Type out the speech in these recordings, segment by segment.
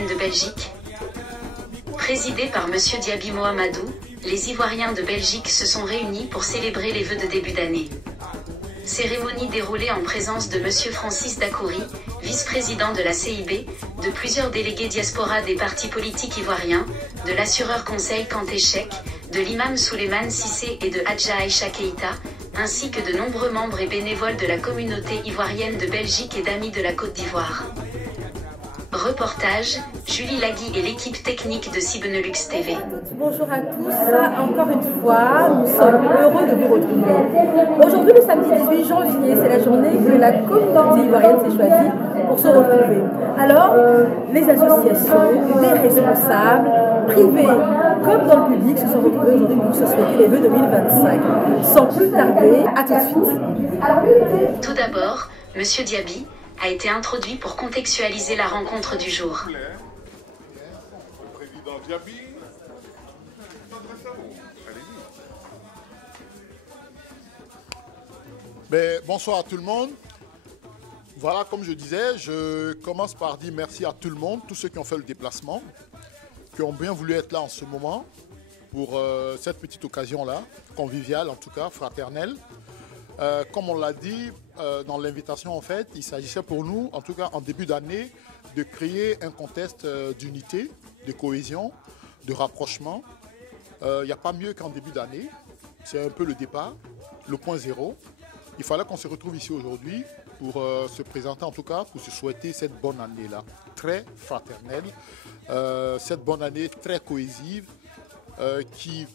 ivoirienne de Belgique. Présidé par M. Diaby Mohamedou, les Ivoiriens de Belgique se sont réunis pour célébrer les vœux de début d'année. Cérémonie déroulée en présence de M. Francis Dakouri, vice-président de la CIB, de plusieurs délégués diaspora des partis politiques ivoiriens, de l'assureur conseil Kanté Chek, de l'imam Souleymane Cissé et de Hadja Aïcha Keïta, ainsi que de nombreux membres et bénévoles de la communauté ivoirienne de Belgique et d'amis de la Côte d'Ivoire. Reportage, Julie Lagui et l'équipe technique de Cibenelux TV. Bonjour à tous, encore une fois, nous sommes heureux de vous retrouver. Aujourd'hui, le samedi 18 janvier, c'est la journée que la communauté ivoirienne s'est choisie pour se retrouver. Alors, les associations, les responsables, privés comme dans le public, se sont retrouvés aujourd'hui pour se souhaiter les vœux 2025. Sans plus tarder, à tout de suite. Tout d'abord, M. Diaby a été introduit pour contextualiser la rencontre du jour. Le président Diaby, bonsoir à tout le monde. Voilà, comme je disais, je commence par dire merci à tout le monde, tous ceux qui ont fait le déplacement, qui ont bien voulu être là en ce moment pour cette petite occasion-là, conviviale en tout cas, fraternelle. Comme on l'a dit dans l'invitation, en fait, il s'agissait pour nous, en tout cas en début d'année, de créer un contexte d'unité, de cohésion, de rapprochement. Il n'y a pas mieux qu'en début d'année. C'est un peu le départ, le point zéro. Il fallait qu'on se retrouve ici aujourd'hui pour se présenter, en tout cas, pour se souhaiter cette bonne année-là, très fraternelle, cette bonne année très cohésive, qui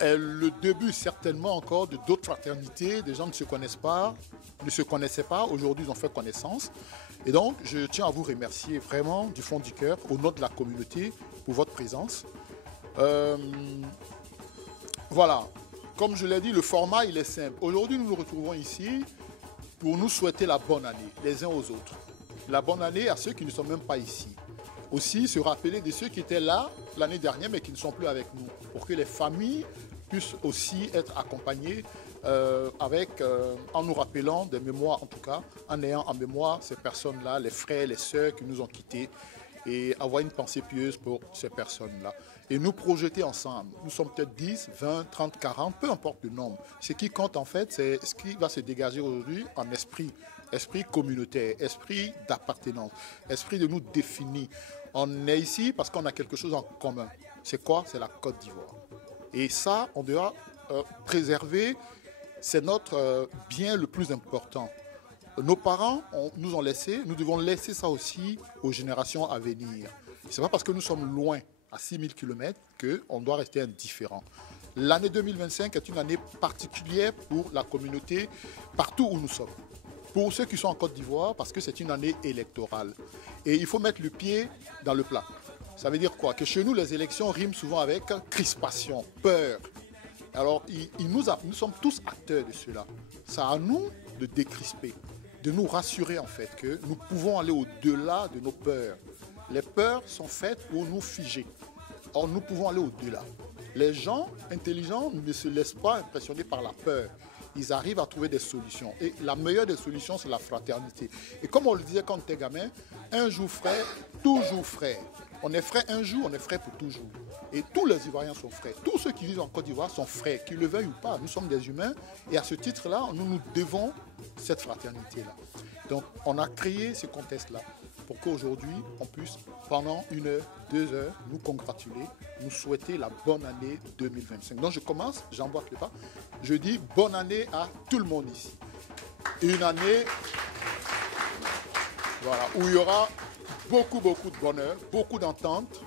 est le début certainement encore de d'autres fraternités. Des gens ne se connaissaient pas, aujourd'hui ils ont fait connaissance. Et donc je tiens à vous remercier vraiment du fond du cœur, au nom de la communauté, pour votre présence. Voilà, comme je l'ai dit, le format il est simple. Aujourd'hui nous nous retrouvons ici pour nous souhaiter la bonne année, les uns aux autres. La bonne année à ceux qui ne sont même pas ici. Aussi se rappeler de ceux qui étaient là l'année dernière mais qui ne sont plus avec nous, pour que les familles puissent aussi être accompagnées en nous rappelant des mémoires, en tout cas, en ayant en mémoire ces personnes-là, les frères, les sœurs qui nous ont quittés, et avoir une pensée pieuse pour ces personnes-là. Et nous projeter ensemble. Nous sommes peut-être 10, 20, 30, 40, peu importe le nombre. Ce qui compte en fait, c'est ce qui va se dégager aujourd'hui en esprit. Esprit communautaire, esprit d'appartenance, esprit de nous définir. On est ici parce qu'on a quelque chose en commun. C'est quoi? C'est la Côte d'Ivoire. Et ça, on doit préserver, c'est notre bien le plus important. Nos parents nous ont laissé, nous devons laisser ça aussi aux générations à venir. Ce n'est pas parce que nous sommes loin, à 6000 km, qu'on doit rester indifférent. L'année 2025 est une année particulière pour la communauté partout où nous sommes. Pour ceux qui sont en Côte d'Ivoire, parce que c'est une année électorale. Et il faut mettre le pied dans le plat. Ça veut dire quoi? Que chez nous, les élections riment souvent avec crispation, peur. Alors, nous sommes tous acteurs de cela. C'est à nous de décrisper, de nous rassurer en fait que nous pouvons aller au-delà de nos peurs. Les peurs sont faites pour nous figer. Or, nous pouvons aller au-delà. Les gens intelligents ne se laissent pas impressionner par la peur. Ils arrivent à trouver des solutions. Et la meilleure des solutions, c'est la fraternité. Et comme on le disait quand on était gamin, un jour frère, toujours frère. On est frère un jour, on est frère pour toujours. Et tous les Ivoiriens sont frères. Tous ceux qui vivent en Côte d'Ivoire sont frères, qu'ils le veuillent ou pas. Nous sommes des humains. Et à ce titre-là, nous nous devons cette fraternité-là. Donc, on a créé ce contexte-là pour qu'aujourd'hui, on puisse, pendant 1 heure, 2 heures, nous congratuler, nous souhaiter la bonne année 2025. Donc, je commence, j'emboîte le pas. Je dis bonne année à tout le monde ici. Une année, voilà, où il y aura beaucoup de bonheur, beaucoup d'entente.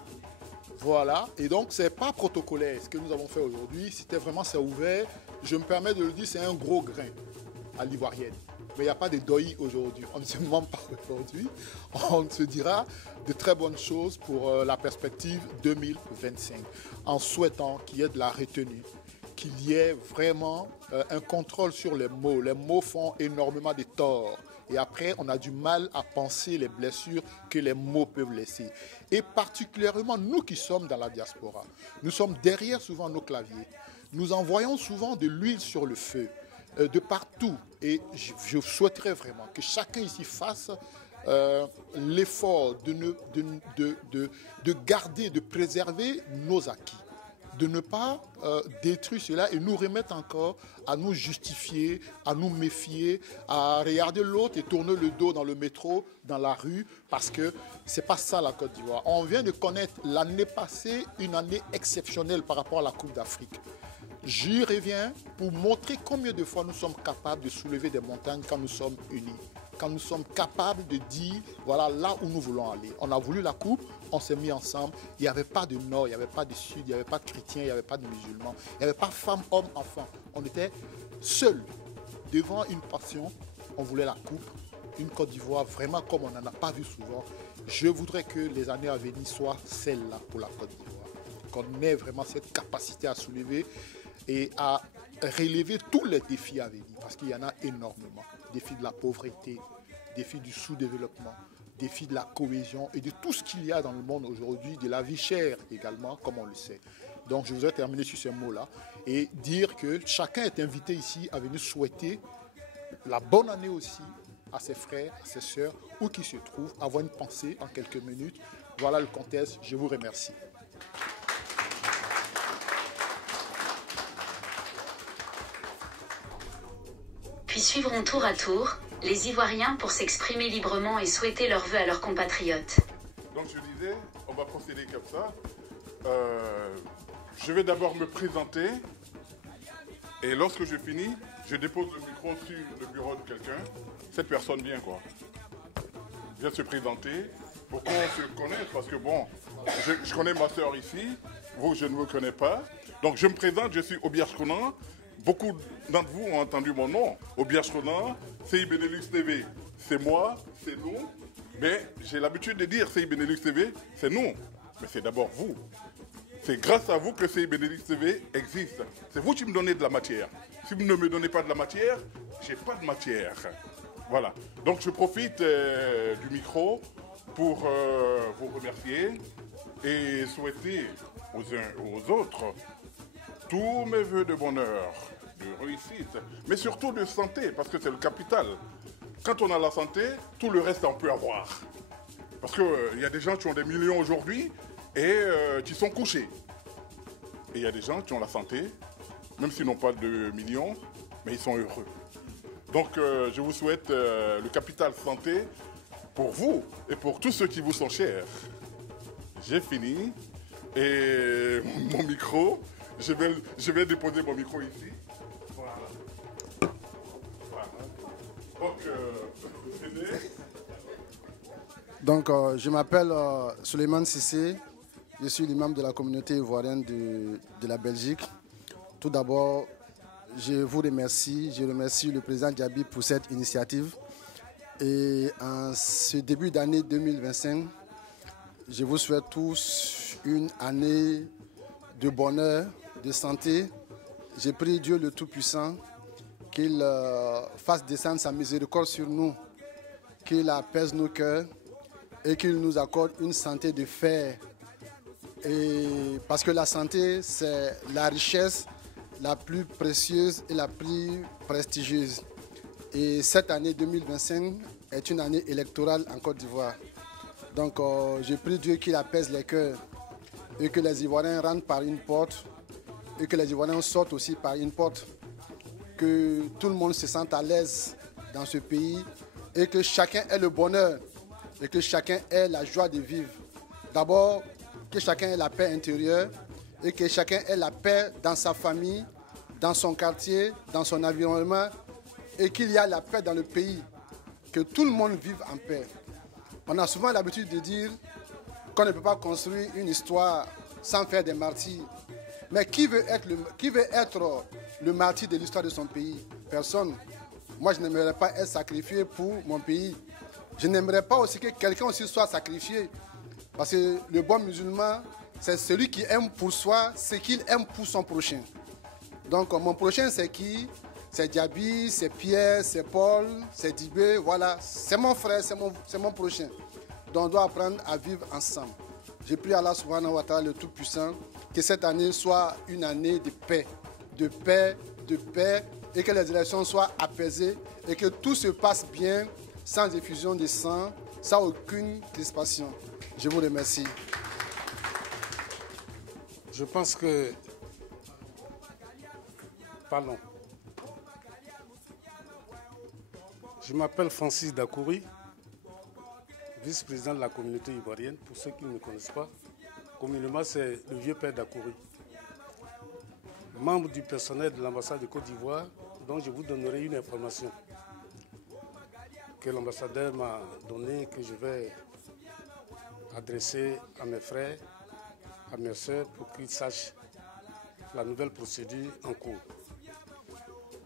Voilà, et donc ce n'est pas protocolaire ce que nous avons fait aujourd'hui. C'était vraiment, c'est ouvert. Je me permets de le dire, c'est un gros grain à l'ivoirienne. Mais il n'y a pas de deuil aujourd'hui. On ne se ment pas aujourd'hui. On se dira de très bonnes choses pour la perspective 2025. En souhaitant qu'il y ait de la retenue, qu'il y ait vraiment un contrôle sur les mots. Les mots font énormément de tort. Et après, on a du mal à penser les blessures que les mots peuvent laisser. Et particulièrement, nous qui sommes dans la diaspora, nous sommes derrière souvent nos claviers. Nous envoyons souvent de l'huile sur le feu, de partout. Et je souhaiterais vraiment que chacun ici fasse l'effort de garder, de préserver nos acquis, de ne pas détruire cela et nous remettre encore à nous justifier, à nous méfier, à regarder l'autre et tourner le dos dans le métro, dans la rue, parce que ce n'est pas ça la Côte d'Ivoire. On vient de connaître l'année passée, une année exceptionnelle par rapport à la Coupe d'Afrique. J'y reviens pour montrer combien de fois nous sommes capables de soulever des montagnes quand nous sommes unis. Quand nous sommes capables de dire, voilà là où nous voulons aller. On a voulu la coupe, on s'est mis ensemble. Il n'y avait pas de nord, il n'y avait pas de sud, il n'y avait pas de chrétiens, il n'y avait pas de musulmans. Il n'y avait pas femmes, hommes, enfants. On était seuls devant une passion. On voulait la coupe. Une Côte d'Ivoire vraiment comme on n'en a pas vu souvent. Je voudrais que les années à venir soient celles-là pour la Côte d'Ivoire. Qu'on ait vraiment cette capacité à soulever et à relever tous les défis à venir, parce qu'il y en a énormément. Défis de la pauvreté, défis du sous-développement, défis de la cohésion et de tout ce qu'il y a dans le monde aujourd'hui, de la vie chère également, comme on le sait. Donc je voudrais terminer sur ces mots-là et dire que chacun est invité ici à venir souhaiter la bonne année aussi à ses frères, à ses sœurs, où qu'ils se trouvent, avoir une pensée en quelques minutes. Voilà le contexte, je vous remercie. Puis suivront tour à tour les Ivoiriens pour s'exprimer librement et souhaiter leurs vœux à leurs compatriotes. Donc je disais, on va procéder comme ça. Je vais d'abord me présenter et lorsque je finis, je dépose le micro sur le bureau de quelqu'un. Cette personne vient quoi. Vient se présenter pour qu'on se connaisse parce que bon, je connais ma soeur ici, vous je ne vous connais pas. Donc je me présente, je suis Obiash Konan. Beaucoup d'entre vous ont entendu mon nom, Obiash Konan, CI Benelux TV. C'est moi, c'est nous, mais j'ai l'habitude de dire CI Benelux TV, c'est nous, mais c'est d'abord vous. C'est grâce à vous que CI Benelux TV existe. C'est vous qui me donnez de la matière. Si vous ne me donnez pas de la matière, j'ai pas de matière. Voilà. Donc je profite du micro pour vous remercier et souhaiter aux uns aux autres tous mes voeux de bonheur, de réussite, mais surtout de santé, parce que c'est le capital. Quand on a la santé, tout le reste on peut avoir. Parce qu'il y a des gens qui ont des millions aujourd'hui et qui sont couchés. Et il y a des gens qui ont la santé, même s'ils n'ont pas de millions, mais ils sont heureux. Donc je vous souhaite le capital santé pour vous et pour tous ceux qui vous sont chers. J'ai fini et mon micro... Je vais déposer mon micro ici. Voilà. Donc, je m'appelle Souleymane Sissé. Je suis l'imam de la communauté ivoirienne de la Belgique. Tout d'abord, je vous remercie. Je remercie le président Diaby pour cette initiative. Et en ce début d'année 2025, je vous souhaite tous une année de bonheur, de santé. J'ai prié Dieu le Tout-Puissant qu'il fasse descendre sa miséricorde sur nous, qu'il apaise nos cœurs et qu'il nous accorde une santé de fer. Et parce que la santé, c'est la richesse la plus précieuse et la plus prestigieuse. Et cette année 2025 est une année électorale en Côte d'Ivoire. Donc je prie Dieu qu'il apaise les cœurs et que les Ivoiriens rentrent par une porte et que les Ivoiriens sortent aussi par une porte. Que tout le monde se sente à l'aise dans ce pays et que chacun ait le bonheur et que chacun ait la joie de vivre. D'abord, que chacun ait la paix intérieure et que chacun ait la paix dans sa famille, dans son quartier, dans son environnement et qu'il y ait la paix dans le pays. Que tout le monde vive en paix. On a souvent l'habitude de dire qu'on ne peut pas construire une histoire sans faire des martyrs. Mais qui veut être le martyr de l'histoire de son pays? Personne. Moi, je n'aimerais pas être sacrifié pour mon pays. Je n'aimerais pas aussi que quelqu'un aussi soit sacrifié. Parce que le bon musulman, c'est celui qui aime pour soi ce qu'il aime pour son prochain. Donc, mon prochain, c'est qui? C'est Diaby, c'est Pierre, c'est Paul, c'est Dibé, voilà. C'est mon frère, c'est mon prochain. Donc, on doit apprendre à vivre ensemble. Je prie Allah subhanahu wa ta'ala, le Tout-Puissant, que cette année soit une année de paix, de paix, de paix, et que les élections soient apaisées, et que tout se passe bien, sans effusion de sang, sans aucune crispation. Je vous remercie. Je pense que... Pardon. Je m'appelle Francis Dakouri, vice-président de la communauté ivoirienne. Pour ceux qui ne me connaissent pas, communément, c'est le vieux père Dakouri. Membre du personnel de l'ambassade de Côte d'Ivoire, dont je vous donnerai une information que l'ambassadeur m'a donnée, que je vais adresser à mes frères, à mes soeurs, pour qu'ils sachent la nouvelle procédure en cours.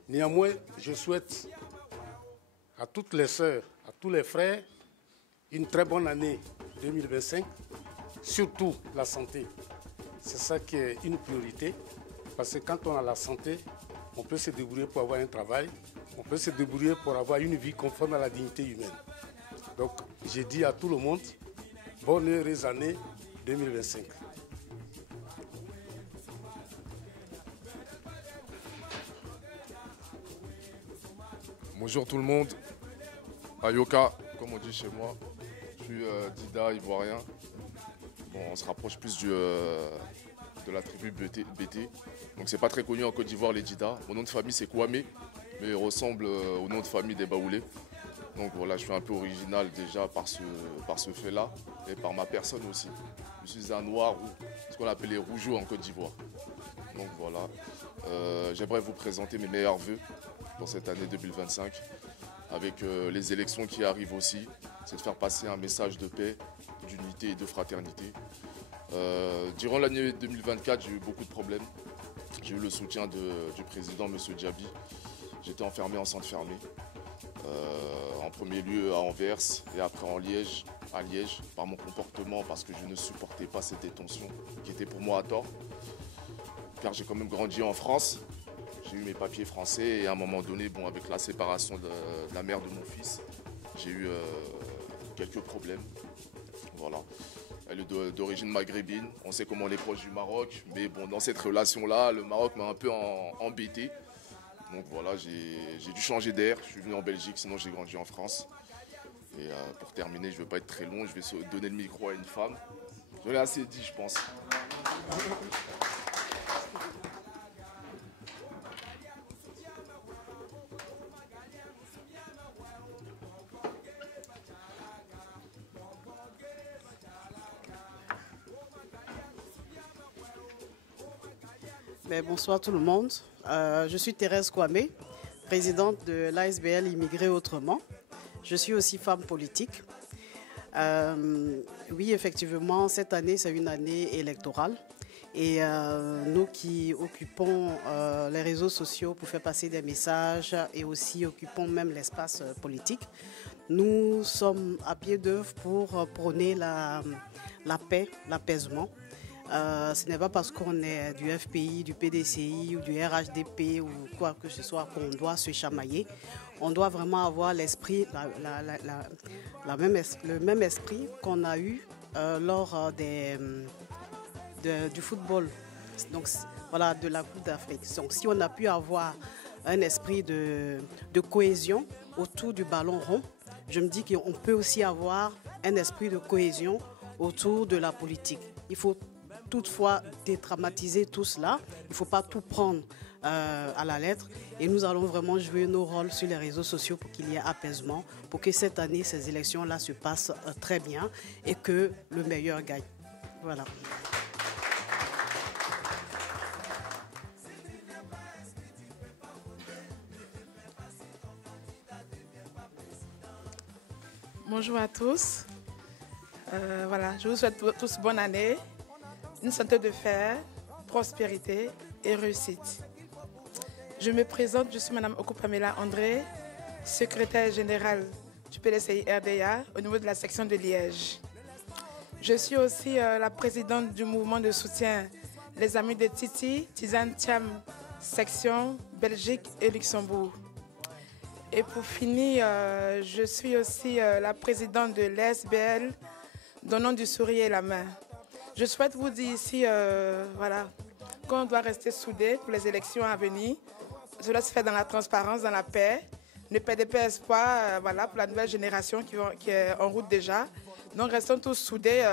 Néanmoins, je souhaite à toutes les sœurs, à tous les frères, une très bonne année 2025, surtout la santé. C'est ça qui est une priorité, parce que quand on a la santé, on peut se débrouiller pour avoir un travail, on peut se débrouiller pour avoir une vie conforme à la dignité humaine. Donc, j'ai dit à tout le monde, bonne heureuse année 2025. Bonjour tout le monde. Ayoka, comme on dit chez moi. Je suis Dida, ivoirien. Bon, on se rapproche plus de la tribu BT. Donc c'est pas très connu en Côte d'Ivoire les Dida. Mon nom de famille c'est Kwame, mais il ressemble au nom de famille des Baoulés. Donc voilà, je suis un peu original déjà par ce fait-là et par ma personne aussi. Je suis un noir ou ce qu'on appelle les rougeaux en Côte d'Ivoire. Donc voilà, j'aimerais vous présenter mes meilleurs vœux pour cette année 2025. Avec les élections qui arrivent aussi, c'est de faire passer un message de paix, d'unité et de fraternité. Durant l'année 2024, j'ai eu beaucoup de problèmes. J'ai eu le soutien du président, M. Diaby. J'étais enfermé en centre fermé. En premier lieu à Anvers et après à Liège, par mon comportement, parce que je ne supportais pas cette détention qui était pour moi à tort. Car j'ai quand même grandi en France. J'ai eu mes papiers français et à un moment donné, bon, avec la séparation de la mère de mon fils, j'ai eu quelques problèmes. Voilà. Elle est d'origine maghrébine. On sait comment on est proche du Maroc. Mais bon, dans cette relation-là, le Maroc m'a un peu embêté. Donc voilà, j'ai dû changer d'air. Je suis venu en Belgique, sinon j'ai grandi en France. Et pour terminer, je ne vais pas être très long. Je vais donner le micro à une femme. Je l'ai assez dit, je pense. Bonsoir tout le monde. Je suis Thérèse Kwame, présidente de l'ASBL Immigrés Autrement. Je suis aussi femme politique. Oui, effectivement, cette année, c'est une année électorale. Et nous qui occupons les réseaux sociaux pour faire passer des messages et aussi occupons même l'espace politique, nous sommes à pied d'œuvre pour prôner la paix, l'apaisement. Ce n'est pas parce qu'on est du FPI, du PDCI ou du RHDP ou quoi que ce soit qu'on doit se chamailler. On doit vraiment avoir l'esprit, le même esprit qu'on a eu lors du football, donc voilà, de la Coupe d'Afrique. Donc si on a pu avoir un esprit de cohésion autour du ballon rond, je me dis qu'on peut aussi avoir un esprit de cohésion autour de la politique. Il faut toutefois dédramatiser tout cela. Il ne faut pas tout prendre à la lettre. Et nous allons vraiment jouer nos rôles sur les réseaux sociaux pour qu'il y ait apaisement, pour que cette année, ces élections-là se passent très bien et que le meilleur gagne. Voilà. Bonjour à tous. Voilà, je vous souhaite tous bonne année. Une santé de fer, prospérité et réussite. Je me présente, je suis Mme Okupamela André, secrétaire générale du PDCI RDA au niveau de la section de Liège. Je suis aussi la présidente du mouvement de soutien Les Amis de Titi, Tizane Thiam, section Belgique et Luxembourg. Et pour finir, je suis aussi la présidente de l'ASBL, donnant du sourire et la main. Je souhaite vous dire ici voilà, qu'on doit rester soudés pour les élections à venir. Cela se fait dans la transparence, dans la paix. Ne perdez pas espoir voilà, pour la nouvelle génération qui est en route déjà. Donc restons tous soudés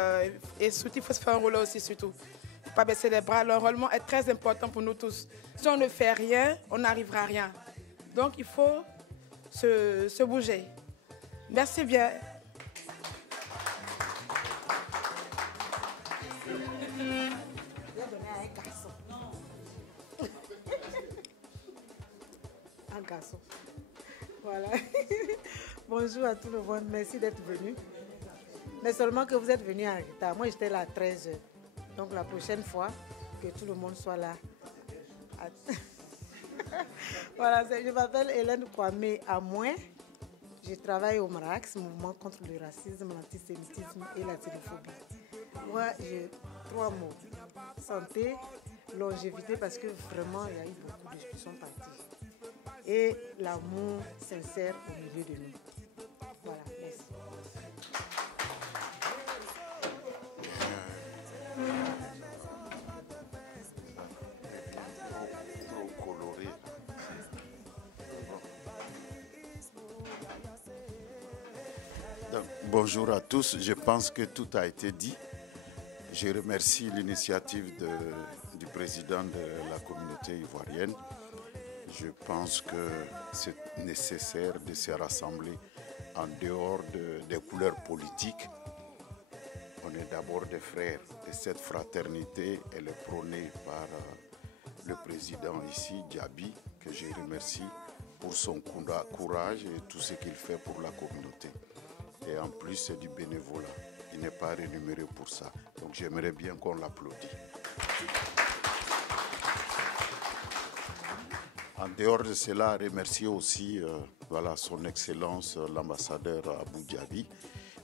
et surtout il faut se faire enrôler aussi surtout. Il ne faut pas baisser les bras. L'enrôlement est très important pour nous tous. Si on ne fait rien, on n'arrivera à rien. Donc il faut se bouger. Merci bien. Un garçon. Voilà. Bonjour à tout le monde. Merci d'être venu. Mais seulement que vous êtes venu en retard. Moi, j'étais là à 13h. Donc, la prochaine fois, que tout le monde soit là. Voilà, je m'appelle Hélène Kwame Amoué. Je travaille au MRAX, Mouvement contre le racisme, l'antisémitisme et la xénophobie. Moi, j'ai 3 mots. Santé, longévité, parce que vraiment, il y a eu beaucoup de gens qui sont partis. Et l'amour sincère au milieu de nous. Voilà, merci. Trop coloré. Donc, bonjour à tous, je pense que tout a été dit. Je remercie l'initiative du président de la communauté ivoirienne. Je pense que c'est nécessaire de se rassembler en dehors des couleurs politiques. On est d'abord des frères et cette fraternité, elle est prônée par le président ici, Diaby, que je remercie pour son courage et tout ce qu'il fait pour la communauté. Et en plus, c'est du bénévolat. Il n'est pas rémunéré pour ça. Donc j'aimerais bien qu'on l'applaudisse. En dehors de cela, remercier aussi voilà, son Excellence l'ambassadeur Abou Diaby,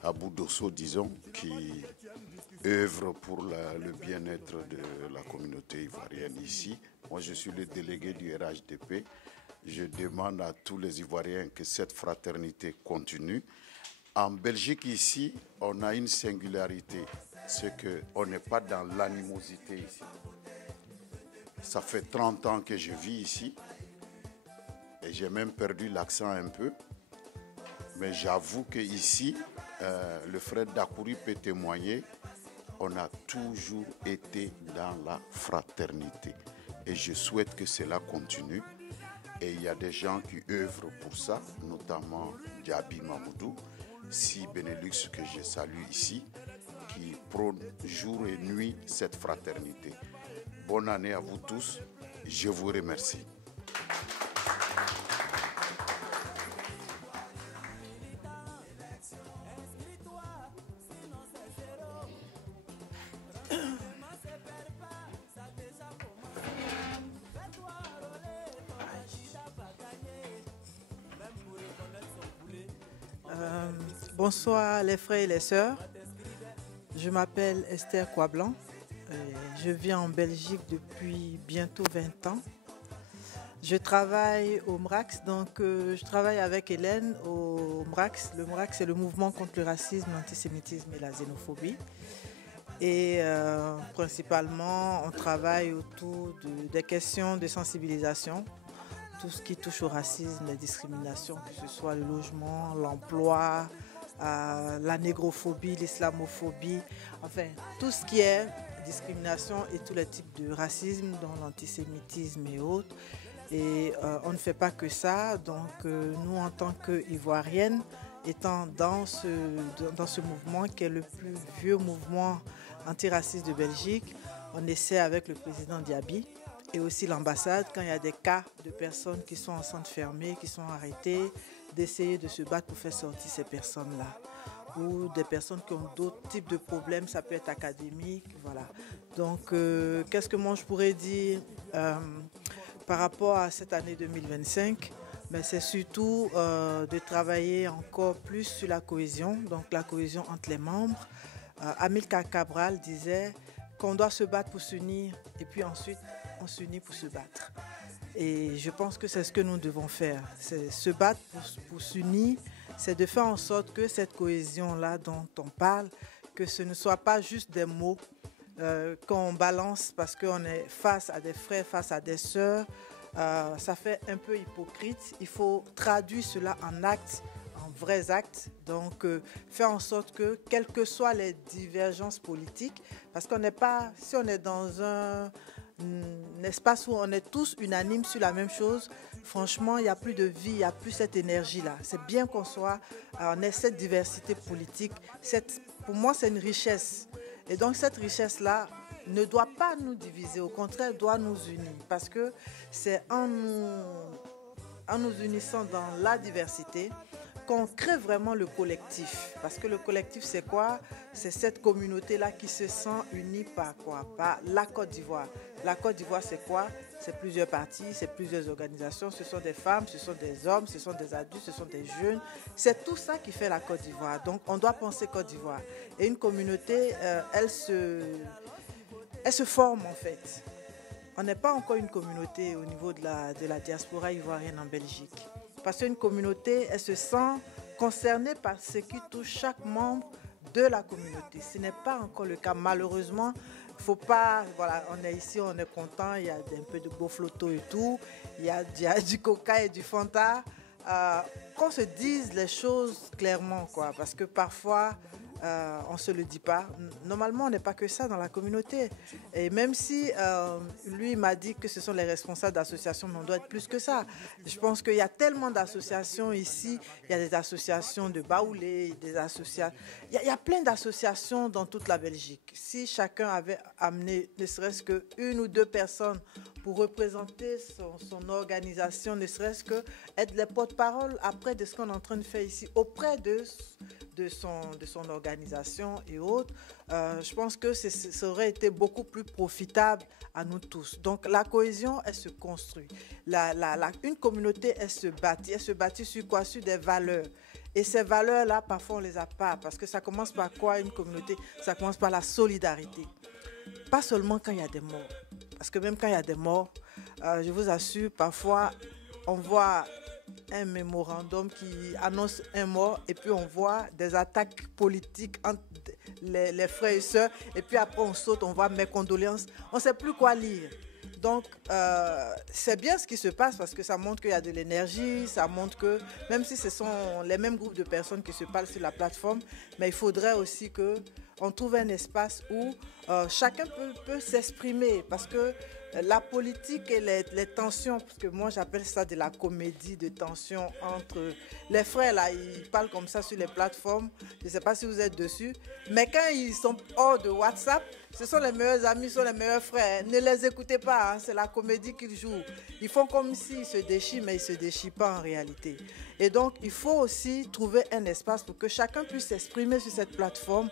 Abou Dosso, disons, qui œuvre pour le bien-être de la communauté ivoirienne ici. Moi, je suis le délégué du RHDP. Je demande à tous les Ivoiriens que cette fraternité continue. En Belgique, ici, on a une singularité, c'est qu'on n'est pas dans l'animosité ici. Ça fait 30 ans que je vis ici et j'ai même perdu l'accent un peu. Mais j'avoue qu'ici, le frère Dakouri peut témoigner, on a toujours été dans la fraternité. Et je souhaite que cela continue. Et il y a des gens qui œuvrent pour ça, notamment Diaby Mamoudou, Si Benelux que je salue ici, qui prône jour et nuit cette fraternité. Bonne année à vous tous, je vous remercie. Bonsoir les frères et les sœurs. Je m'appelle Esther Kwablan. Je vis en Belgique depuis bientôt 20 ans. Je travaille au MRAX, donc je travaille avec Hélène au MRAX. Le MRAX, c'est le mouvement contre le racisme, l'antisémitisme et la xénophobie. Et principalement, on travaille autour des questions de sensibilisation, tout ce qui touche au racisme, les discriminations, que ce soit le logement, l'emploi, la négrophobie, l'islamophobie, enfin tout ce qui est discrimination et tous les types de racisme, dont l'antisémitisme et autres. Et on ne fait pas que ça, donc nous en tant qu'Ivoiriennes, étant dans ce mouvement qui est le plus vieux mouvement antiraciste de Belgique, on essaie avec le président Diaby et aussi l'ambassade, quand il y a des cas de personnes qui sont en centre fermé, qui sont arrêtées, d'essayer de se battre pour faire sortir ces personnes-là. Ou des personnes qui ont d'autres types de problèmes, ça peut être académique, voilà. Donc, qu'est-ce que moi je pourrais dire par rapport à cette année 2025? Ben, c'est surtout de travailler encore plus sur la cohésion, donc la cohésion entre les membres. Amilcar Cabral disait qu'on doit se battre pour s'unir et puis ensuite on s'unit pour se battre. Et je pense que c'est ce que nous devons faire. C'est se battre pour s'unir, c'est de faire en sorte que cette cohésion-là dont on parle, que ce ne soit pas juste des mots qu'on balance parce qu'on est face à des frères, face à des sœurs, ça fait un peu hypocrite. Il faut traduire cela en actes, en vrais actes. Donc, faire en sorte que, quelles que soient les divergences politiques, parce qu'on n'est pas, si on est dans un espace où on est tous unanimes sur la même chose, franchement, il n'y a plus de vie, il n'y a plus cette énergie-là. C'est bien qu'on soit, on ait cette diversité politique. Pour moi, c'est une richesse. Et donc, cette richesse-là ne doit pas nous diviser, au contraire, doit nous unir. Parce que c'est en nous unissant dans la diversité qu'on crée vraiment le collectif. Parce que le collectif, c'est quoi? C'est cette communauté-là qui se sent unie par quoi? Par la Côte d'Ivoire. La Côte d'Ivoire, c'est quoi? C'est plusieurs partis, c'est plusieurs organisations. Ce sont des femmes, ce sont des hommes, ce sont des adultes, ce sont des jeunes. C'est tout ça qui fait la Côte d'Ivoire. Donc, on doit penser Côte d'Ivoire. Et une communauté, elle se forme en fait. On n'est pas encore une communauté au niveau de la diaspora ivoirienne en Belgique. Parce qu'une communauté, elle se sent concernée par ce qui touche chaque membre de la communauté. Ce n'est pas encore le cas. Malheureusement, il ne faut pas... Voilà, on est ici, on est content, il y a un peu de beau flotto et tout, il y a du coca et du fanta. Qu'on se dise les choses clairement, quoi, parce que parfois... on ne se le dit pas. Normalement, on n'est pas que ça dans la communauté. Et même si lui m'a dit que ce sont les responsables d'associations, mais on doit être plus que ça. Je pense qu'il y a tellement d'associations ici. Il y a des associations de baoulés, des associations... Il y a plein d'associations dans toute la Belgique. Si chacun avait amené ne serait-ce qu'une ou deux personnes pour représenter son organisation, ne serait-ce que être les porte-parole après de ce qu'on est en train de faire ici, auprès de son organisation et autres, je pense que ça aurait été beaucoup plus profitable à nous tous. Donc la cohésion, elle se construit. Une communauté, elle se bâtit sur quoi? Sur des valeurs. Et ces valeurs-là, parfois, on ne les a pas. Parce que ça commence par quoi, une communauté? Ça commence par la solidarité. Pas seulement quand il y a des morts. Parce que même quand il y a des morts, je vous assure, parfois, on voit un mémorandum qui annonce un mort et puis on voit des attaques politiques entre les frères et sœurs et puis après on saute, on voit mes condoléances. On ne sait plus quoi lire. Donc, c'est bien ce qui se passe parce que ça montre qu'il y a de l'énergie, ça montre que même si ce sont les mêmes groupes de personnes qui se parlent sur la plateforme, mais il faudrait aussi qu'on trouve un espace où chacun peut s'exprimer parce que la politique et les tensions, parce que moi j'appelle ça de la comédie de tension entre les frères là, ils parlent comme ça sur les plateformes, je ne sais pas si vous êtes dessus, mais quand ils sont hors de WhatsApp, ce sont les meilleurs amis, ce sont les meilleurs frères, ne les écoutez pas, hein, c'est la comédie qu'ils jouent. Ils font comme s'ils se déchirent, mais ils ne se déchirent pas en réalité. Et donc il faut aussi trouver un espace pour que chacun puisse s'exprimer sur cette plateforme.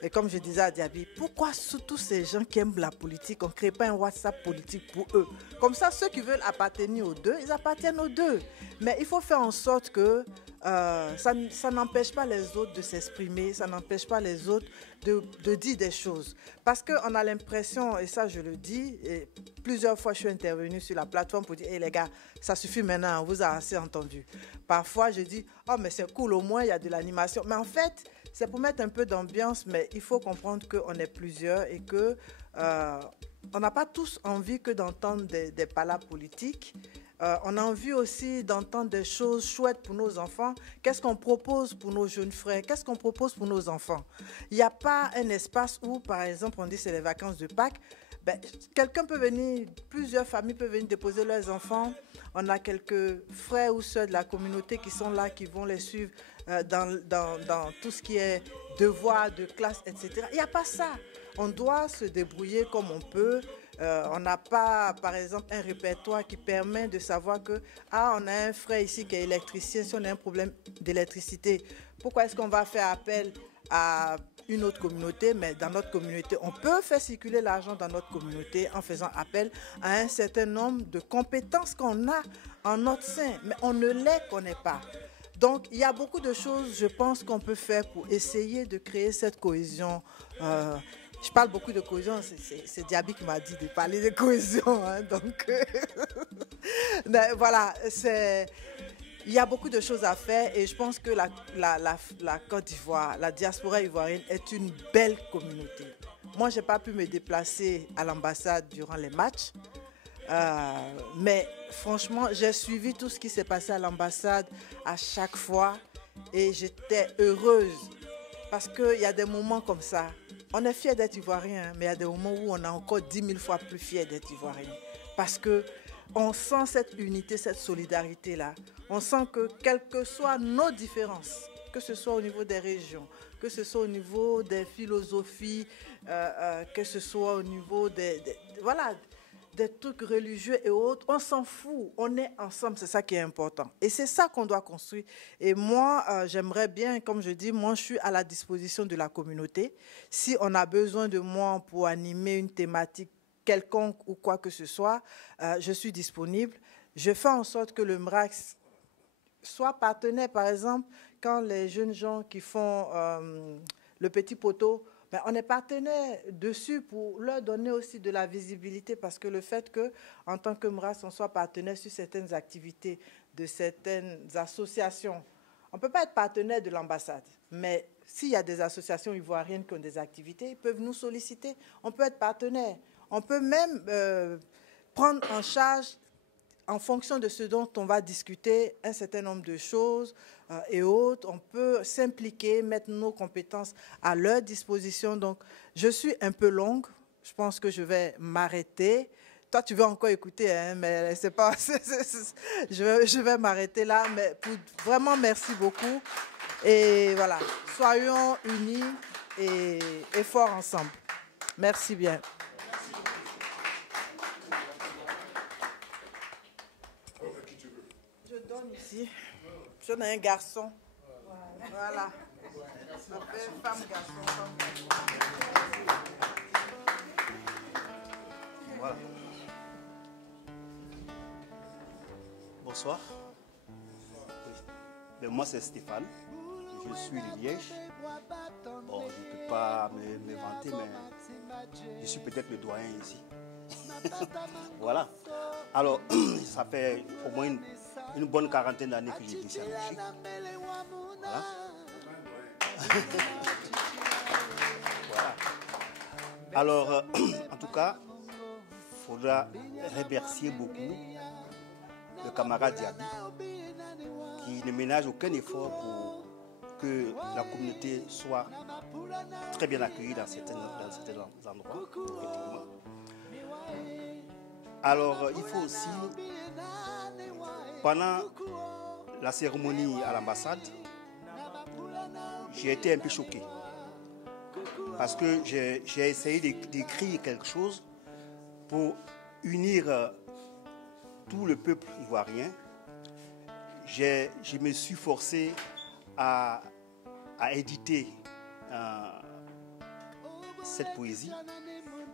Et comme je disais à Diaby, pourquoi tous ces gens qui aiment la politique, on ne crée pas un WhatsApp politique pour eux? Comme ça, ceux qui veulent appartenir aux deux, ils appartiennent aux deux. Mais il faut faire en sorte que ça n'empêche pas les autres de s'exprimer, ça n'empêche pas les autres de dire des choses. Parce qu'on a l'impression, et ça je le dis, et plusieurs fois je suis intervenue sur la plateforme pour dire « Hey les gars, ça suffit maintenant, on vous a assez entendu ». Parfois je dis « Oh mais c'est cool, au moins il y a de l'animation ». Mais en fait, c'est pour mettre un peu d'ambiance, mais il faut comprendre qu'on est plusieurs et que on n'a pas tous envie que d'entendre des palabres politiques. On a envie aussi d'entendre des choses chouettes pour nos enfants. Qu'est-ce qu'on propose pour nos jeunes frères? Qu'est-ce qu'on propose pour nos enfants? Il n'y a pas un espace où, par exemple, on dit c'est les vacances de Pâques. Ben, quelqu'un peut venir, plusieurs familles peuvent venir déposer leurs enfants. On a quelques frères ou sœurs de la communauté qui sont là, qui vont les suivre dans tout ce qui est devoirs de classe, etc. Il n'y a pas ça. On doit se débrouiller comme on peut. On n'a pas, par exemple, un répertoire qui permet de savoir que on a un frère ici qui est électricien, si on a un problème d'électricité, pourquoi est-ce qu'on va faire appel à une autre communauté? Mais dans notre communauté, on peut faire circuler l'argent dans notre communauté en faisant appel à un certain nombre de compétences qu'on a en notre sein, mais on ne les connaît pas. Donc, il y a beaucoup de choses, je pense, qu'on peut faire pour essayer de créer cette cohésion. Je parle beaucoup de cohésion, c'est Diaby qui m'a dit de parler de cohésion. Hein, donc, mais voilà, il y a beaucoup de choses à faire et je pense que la Côte d'Ivoire, la diaspora ivoirienne est une belle communauté. Moi, je n'ai pas pu me déplacer à l'ambassade durant les matchs. Mais franchement, j'ai suivi tout ce qui s'est passé à l'ambassade à chaque fois et j'étais heureuse parce qu'il y a des moments comme ça. On est fiers d'être Ivoirien, mais il y a des moments où on est encore 10 000 fois plus fiers d'être Ivoirien. Parce qu'on sent cette unité, cette solidarité-là. On sent que quelles que soient nos différences, que ce soit au niveau des régions, que ce soit au niveau des philosophies, que ce soit au niveau des trucs religieux et autres, on s'en fout, on est ensemble, c'est ça qui est important. Et c'est ça qu'on doit construire. Et moi, j'aimerais bien, comme je dis, moi je suis à la disposition de la communauté. Si on a besoin de moi pour animer une thématique quelconque ou quoi que ce soit, je suis disponible. Je fais en sorte que le MRAX soit partenaire, par exemple, quand les jeunes gens qui font le petit poteau, ben, on est partenaire dessus pour leur donner aussi de la visibilité parce que le fait qu'en tant que MRAS, on soit partenaire sur certaines activités de certaines associations, on ne peut pas être partenaire de l'ambassade. Mais s'il y a des associations ivoiriennes qui ont des activités, ils peuvent nous solliciter. On peut être partenaire. On peut même prendre en charge, en fonction de ce dont on va discuter, un certain nombre de choses et autres. On peut s'impliquer, mettre nos compétences à leur disposition. Donc, je suis un peu longue. Je pense que je vais m'arrêter. Toi, tu veux encore écouter, hein, mais c'est pas. Je vais m'arrêter là. Mais vraiment, merci beaucoup. Et voilà, soyons unis et forts ensemble. Merci bien. Je donne ici. Je donne un garçon. Voilà. Ça fait femme, garçon, Voilà. Bonsoir. Oui. Moi, c'est Stéphane. Je suis de Liège. Bon, je ne peux pas me vanter, mais je suis peut-être le doyen ici. Voilà. Alors, ça fait au moins une bonne quarantaine d'années que j'ai ici en Belgique. Voilà. Voilà. Alors, en tout cas, il faudra remercier beaucoup le camarade Diaby qui ne ménage aucun effort pour que la communauté soit très bien accueillie dans certains endroits. Alors, il faut aussi, pendant la cérémonie à l'ambassade, j'ai été un peu choqué parce que j'ai essayé d'écrire quelque chose pour unir tout le peuple ivoirien. Je me suis forcé à éditer cette poésie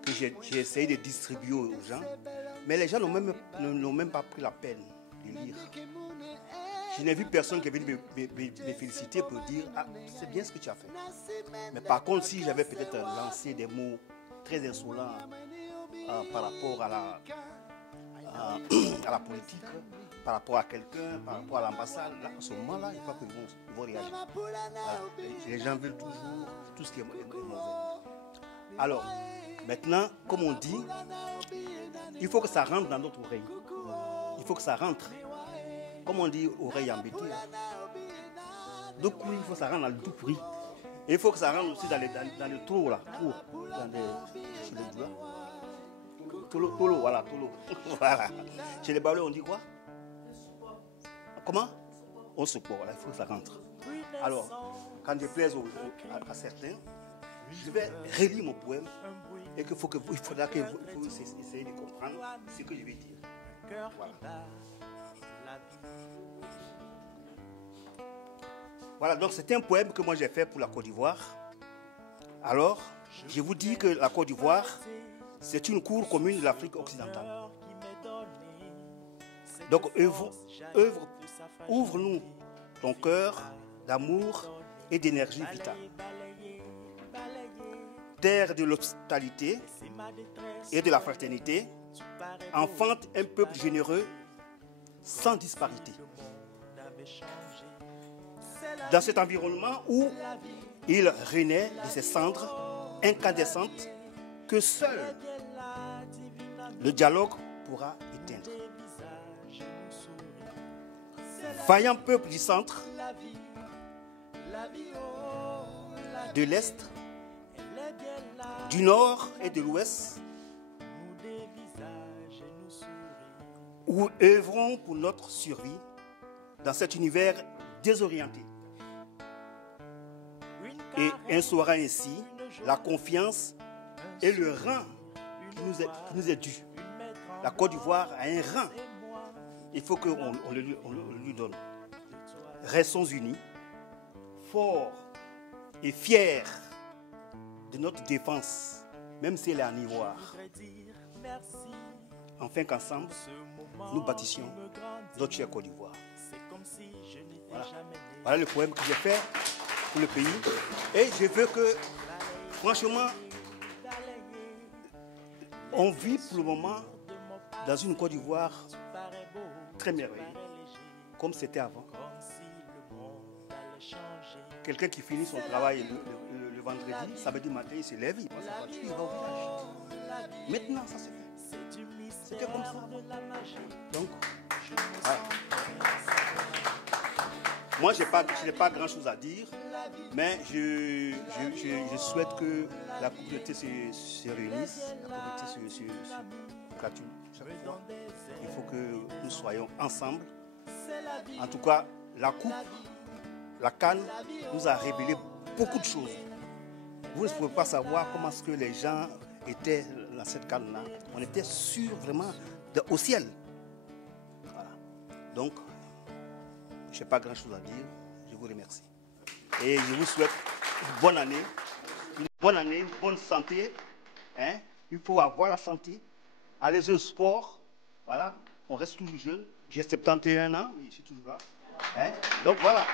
que j'ai essayé de distribuer aux gens, mais les gens n'ont même pas pris la peine de lire. Je n'ai vu personne qui est venu me féliciter pour dire « Ah, c'est bien ce que tu as fait ». Mais par contre, si j'avais peut-être lancé des mots très insolents par rapport à la politique, par rapport à quelqu'un, par rapport à l'ambassade, à ce moment-là, je crois qu'ils vont réagir. Voilà. Les gens veulent toujours tout ce qui est mauvais. Alors, maintenant, comme on dit, il faut que ça rentre dans notre oreille. Il faut que ça rentre. Comme on dit, oreille embêtée. Donc, il faut que ça rentre dans le tout prix. Et il faut que ça rentre aussi dans le trou, là. Chez les doigts. Tolo, voilà, tolo. Voilà. Chez les balais, on dit quoi? Comment? On se porte, il faut que ça rentre. Alors, quand je plaise à certains, je vais relire mon poème et il faudra que vous essayiez de comprendre ce que je vais dire. Voilà. Voilà, donc c'est un poème que moi j'ai fait pour la Côte d'Ivoire. Alors, je vous dis que la Côte d'Ivoire, c'est une cour commune de l'Afrique occidentale. Donc, ouvre-nous ton cœur d'amour et d'énergie vitale. Terre de l'hospitalité et de la fraternité, enfante un peuple généreux sans disparité. Dans cet environnement où il renaît de ces cendres incandescentes que seul le dialogue pourra éteindre. Vaillant peuple du centre, de l'Est, du Nord et de l'Ouest, où œuvrons pour notre survie dans cet univers désorienté et instaurant ainsi la confiance et le rang qui nous est dû. La Côte d'Ivoire a un rang. Il faut qu'on le lui donne. Restons unis, forts et fiers de notre défense, même si elle est en ivoire. Afin qu'ensemble, nous bâtissions notre chère Côte d'Ivoire. Voilà le poème que j'ai fait pour le pays. Et je veux que, franchement, on vit pour le moment dans une Côte d'Ivoire très merveilleuse, comme c'était avant. Quelqu'un qui finit son travail le vendredi, samedi matin, il se lève, il passe la voiture, il va au village. Maintenant, ça se fait. C'était comme ça. Donc, ouais. Moi, je n'ai pas grand-chose à dire, mais je souhaite que la communauté se réunisse, la communauté se clatine chaque fois. Il faut que nous soyons ensemble. En tout cas, la coupe, la CAN nous a révélé beaucoup de choses. Vous ne pouvez pas savoir comment est-ce que les gens étaient dans cette CAN-là. On était sûr vraiment au ciel. Voilà. Donc, je n'ai pas grand-chose à dire. Je vous remercie. Et je vous souhaite une bonne année, une bonne santé. Hein? Il faut avoir la santé. Allez au sport. Voilà. On reste toujours jeune. J'ai 71 ans, mais je suis toujours là. Hein? Donc voilà.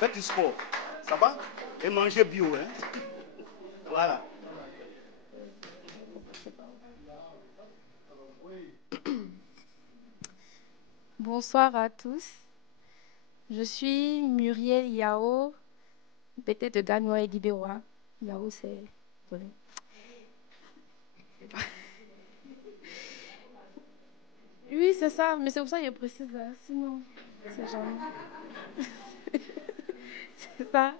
Faites du sport. Ça va? Et mangez bio. Hein? Voilà. Bonsoir à tous. Je suis Muriel Yao, PT de Ganois et Libérois. Yao, c'est... Oui, c'est ça, mais c'est pour ça que je précise là. Sinon, c'est jamais. C'est ça.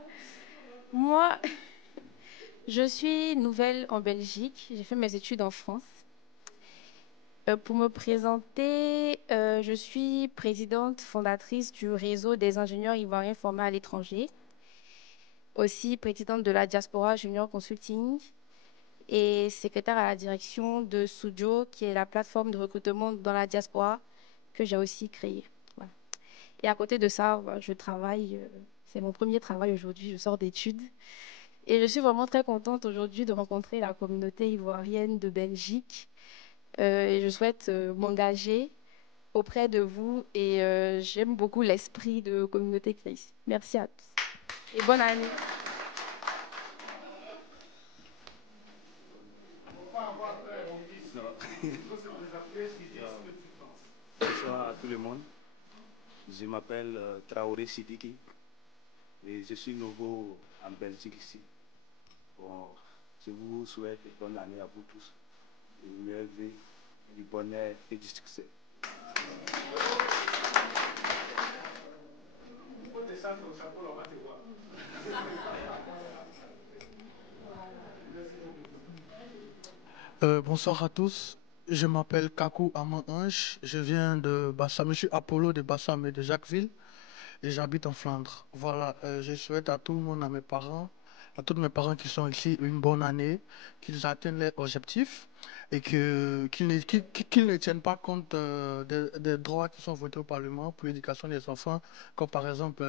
Moi, je suis nouvelle en Belgique. J'ai fait mes études en France. Pour me présenter, je suis présidente fondatrice du réseau des ingénieurs ivoiriens formés à l'étranger, aussi présidente de la Diaspora Junior Consulting et secrétaire à la direction de Sujo, qui est la plateforme de recrutement dans la diaspora que j'ai aussi créée. Voilà. Et à côté de ça, je travaille, c'est mon premier travail aujourd'hui, je sors d'études. Et je suis vraiment très contente aujourd'hui de rencontrer la communauté ivoirienne de Belgique. Et je souhaite m'engager auprès de vous et j'aime beaucoup l'esprit de communauté Christ. Merci à tous et bonne année. Bonsoir à tout le monde. Je m'appelle Traoré Sidiki et je suis nouveau en Belgique ici. Bon, je vous souhaite une bonne année à vous tous. Une meilleure vie, du bonheur et du succès. Bonsoir à tous. Je m'appelle Kakou Aman-Ange. Je viens de Bassam. Je suis Apollo de Bassam et de Jacquesville. Et j'habite en Flandre. Voilà, je souhaite à tout le monde, à mes parents, à tous mes parents qui sont ici, une bonne année, qu'ils atteignent leurs objectifs et qu'ils ne tiennent pas compte des droits qui sont votés au Parlement pour l'éducation des enfants, comme par exemple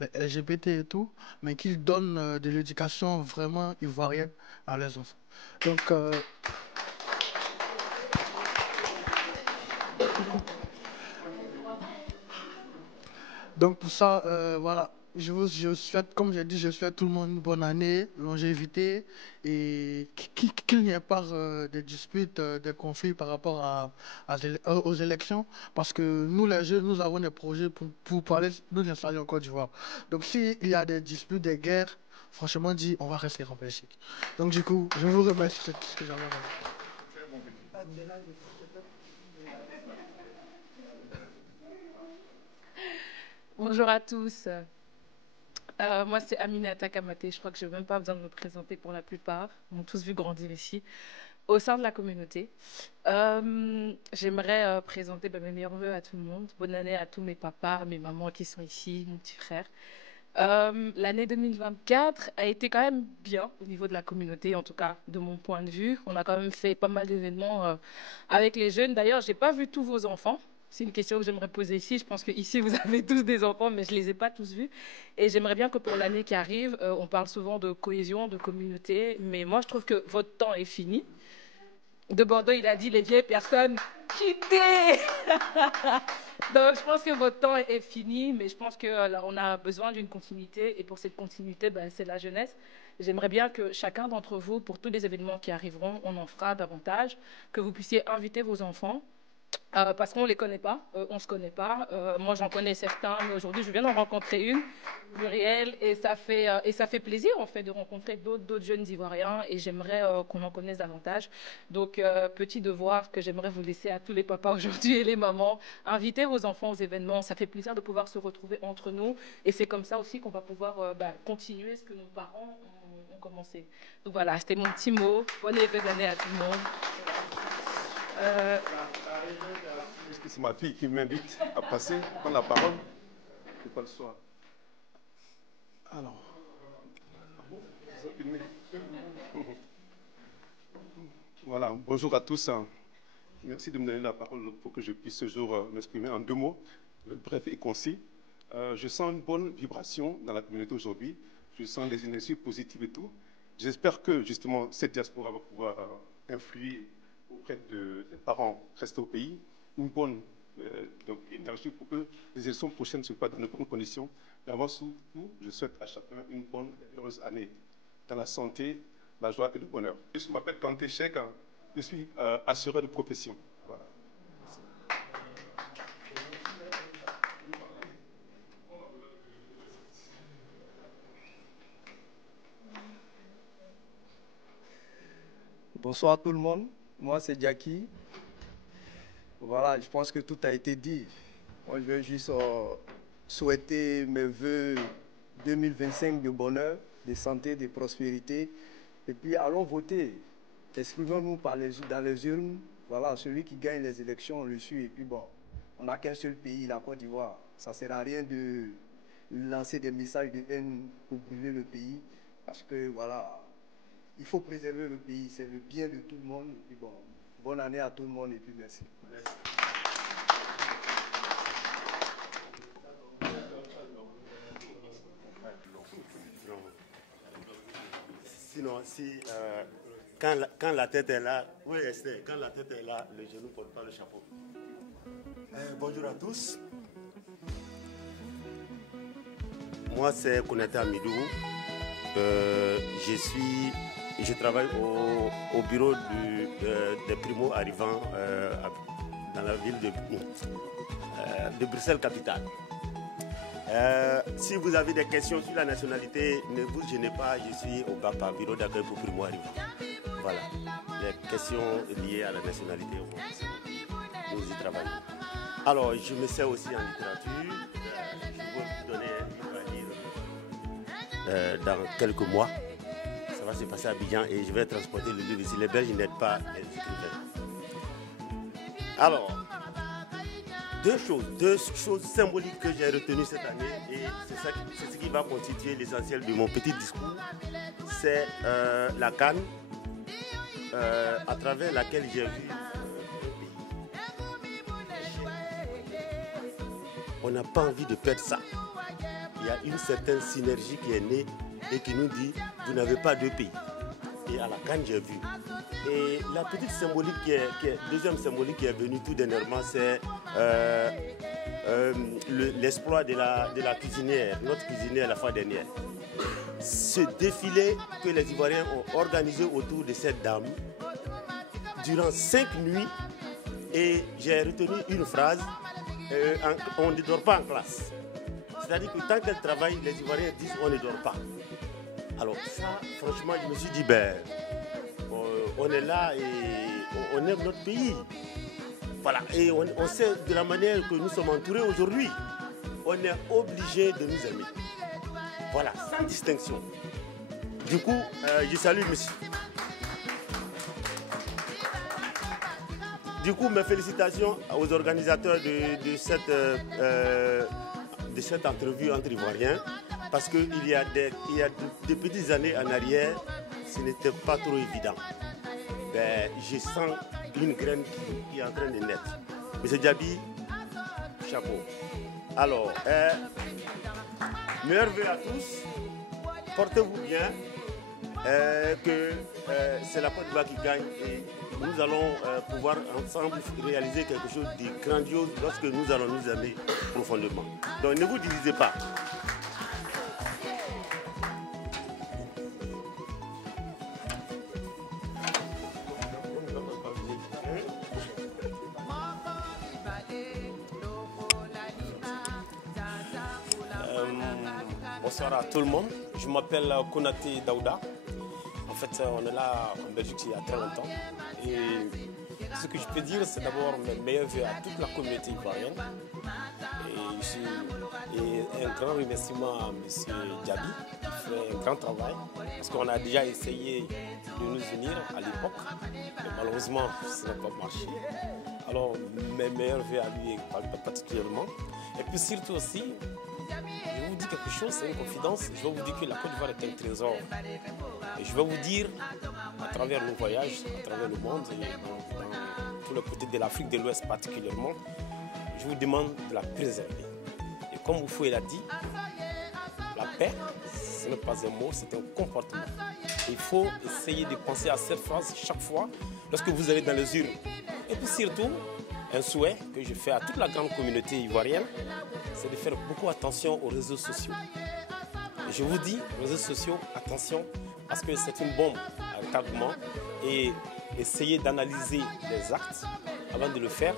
les LGBT et tout, mais qu'ils donnent de l'éducation vraiment ivoirienne à leurs enfants. Donc, donc pour ça, voilà, je souhaite, comme j'ai dit, je souhaite tout le monde une bonne année, longévité, et qu'il n'y ait pas de disputes, de conflits par rapport aux élections, parce que nous, les jeunes, nous avons des projets pour parler, nous installer en Côte d'Ivoire. Donc s'il y a des disputes, des guerres, franchement dit, on va rester en Belgique. Donc du coup, je vous remercie, c'est ce que j'avais à dire. Bonjour à tous. Moi, c'est Aminata Kamate. Je crois que je n'ai même pas besoin de me présenter pour la plupart. Ils m'ont tous vu grandir ici, au sein de la communauté. J'aimerais présenter mes meilleurs voeux à tout le monde. Bonne année à tous mes papas, mes mamans qui sont ici, mon petit frère. L'année 2024 a été quand même bien au niveau de la communauté, en tout cas de mon point de vue. On a quand même fait pas mal d'événements avec les jeunes. D'ailleurs, je n'ai pas vu tous vos enfants. C'est une question que j'aimerais poser ici. Je pense qu'ici, vous avez tous des enfants, mais je ne les ai pas tous vus. Et j'aimerais bien que pour l'année qui arrive, on parle souvent de cohésion, de communauté. Mais moi, je trouve que votre temps est fini. De Bordeaux, il a dit les vieilles personnes, quittez. Donc, je pense que votre temps est fini, mais je pense qu'on a besoin d'une continuité. Et pour cette continuité, c'est la jeunesse. J'aimerais bien que chacun d'entre vous, pour tous les événements qui arriveront, on en fera davantage, que vous puissiez inviter vos enfants. Parce qu'on ne les connaît pas, on ne se connaît pas. Moi, j'en connais certains, mais aujourd'hui, je viens d'en rencontrer une, Muriel, et ça fait plaisir, en fait, de rencontrer d'autres jeunes Ivoiriens, et j'aimerais qu'on en connaisse davantage. Donc, petit devoir que j'aimerais vous laisser à tous les papas aujourd'hui et les mamans, invitez vos enfants aux événements, ça fait plaisir de pouvoir se retrouver entre nous, et c'est comme ça aussi qu'on va pouvoir continuer ce que nos parents ont commencé. Donc voilà, c'était mon petit mot. Bonne et heureuse année à tout le monde. C'est ma fille qui m'invite à passer, prendre la parole. C'est pas le soir. Alors. Voilà, bonjour à tous. Merci de me donner la parole pour que je puisse ce jour m'exprimer en 2 mots, bref et concis. Je sens une bonne vibration dans la communauté aujourd'hui. Je sens des énergies positives et tout. J'espère que justement cette diaspora va pouvoir influer auprès des parents restés au pays, une bonne énergie pour que les élections prochaines se fassent dans de bonnes conditions. Mais avant tout, je souhaite à chacun une bonne et heureuse année dans la santé, la joie et le bonheur. Je m'appelle Kanté Cheikh, je suis assureur de profession. Voilà. Bonsoir tout le monde, moi c'est Jackie. Voilà, je pense que tout a été dit. Moi je veux juste souhaiter mes vœux 2025 de bonheur, de santé, de prospérité. Et puis allons voter. Exprimons-nous dans les urnes. Voilà, celui qui gagne les élections, on le suit. Et puis bon, on n'a qu'un seul pays, la Côte d'Ivoire. Ça ne sert à rien de lancer des messages de haine pour brûler le pays. Parce que voilà, il faut préserver le pays, c'est le bien de tout le monde. Et puis bon, bonne année à tout le monde et puis merci. Sinon, si quand la tête est là, oui Esther, quand la tête est là, le genou ne porte pas le chapeau. Bonjour à tous. Moi c'est Kounata Midou. Je travaille au bureau des primo-arrivants dans la ville de Bruxelles-Capitale. Si vous avez des questions sur la nationalité, ne vous gênez pas, je suis au BAPA, bureau d'accueil pour primo-arrivants. Voilà, les questions liées à la nationalité, nous y travaillons. Alors, je me sers aussi en littérature. Je vais vous donner un livre à lire dans quelques mois. Ça va se passer à Abidjan et je vais transporter le livre ici. Les Belges n'aident pas les écrivains. Alors, deux choses symboliques que j'ai retenues cette année et c'est ce qui va constituer l'essentiel de mon petit discours. C'est la CAN à travers laquelle j'ai vu on n'a pas envie de perdre ça. Il y a une certaine synergie qui est née et qui nous dit vous n'avez pas 2 pays. Et à la CAN, j'ai vu. Et la petite symbolique deuxième symbolique qui est venue tout dernièrement, c'est l'exploit de la cuisinière, notre cuisinière la fois dernière. Ce défilé que les Ivoiriens ont organisé autour de cette dame durant 5 nuits, et j'ai retenu une phrase, on ne dort pas en classe. C'est-à-dire que tant qu'elle travaille, les Ivoiriens disent on ne dort pas. Alors ça, franchement, je me suis dit, on est là et on aime notre pays. Voilà, et on sait de la manière que nous sommes entourés aujourd'hui, on est obligé de nous aimer. Voilà, sans distinction. Du coup, je salue monsieur. Du coup, mes félicitations aux organisateurs de cette entrevue entre Ivoiriens, parce qu'il y a des petites années en arrière, ce n'était pas trop évident. Ben, je sens une graine qui est en train de naître. Monsieur Diaby, chapeau. Alors, meilleurs vœux à tous, portez-vous bien, que c'est la Côte d'Ivoire qui gagne et nous allons pouvoir ensemble réaliser quelque chose de grandiose lorsque nous allons nous aimer profondément. Donc ne vous divisez pas. Bonsoir à tout le monde. Je m'appelle Konaté Daouda. En fait, on est là en Belgique il y a très longtemps. Et ce que je peux dire, c'est d'abord mes meilleurs vœux à toute la communauté ivoirienne. Et un grand remerciement à M. Diaby, qui fait un grand travail. Parce qu'on a déjà essayé de nous unir à l'époque. Mais malheureusement, ça n'a pas marché. Alors, mes meilleurs vœux à lui particulièrement. Et puis surtout aussi, je vous dis quelque chose, c'est une confidence. Je vais vous dire que la Côte d'Ivoire est un trésor. Et je vais vous dire, à travers nos voyages, à travers le monde, et dans tous les côtés de l'Afrique de l'Ouest particulièrement, je vous demande de la préserver. Et comme Oufoué l'a dit, la paix, ce n'est pas un mot, c'est un comportement. Il faut essayer de penser à cette phrase chaque fois lorsque vous allez dans les urnes. Et puis surtout, un souhait que je fais à toute la grande communauté ivoirienne, c'est de faire beaucoup attention aux réseaux sociaux. Et je vous dis, réseaux sociaux, attention, parce que c'est une bombe à retardement. Et essayez d'analyser les actes avant de le faire.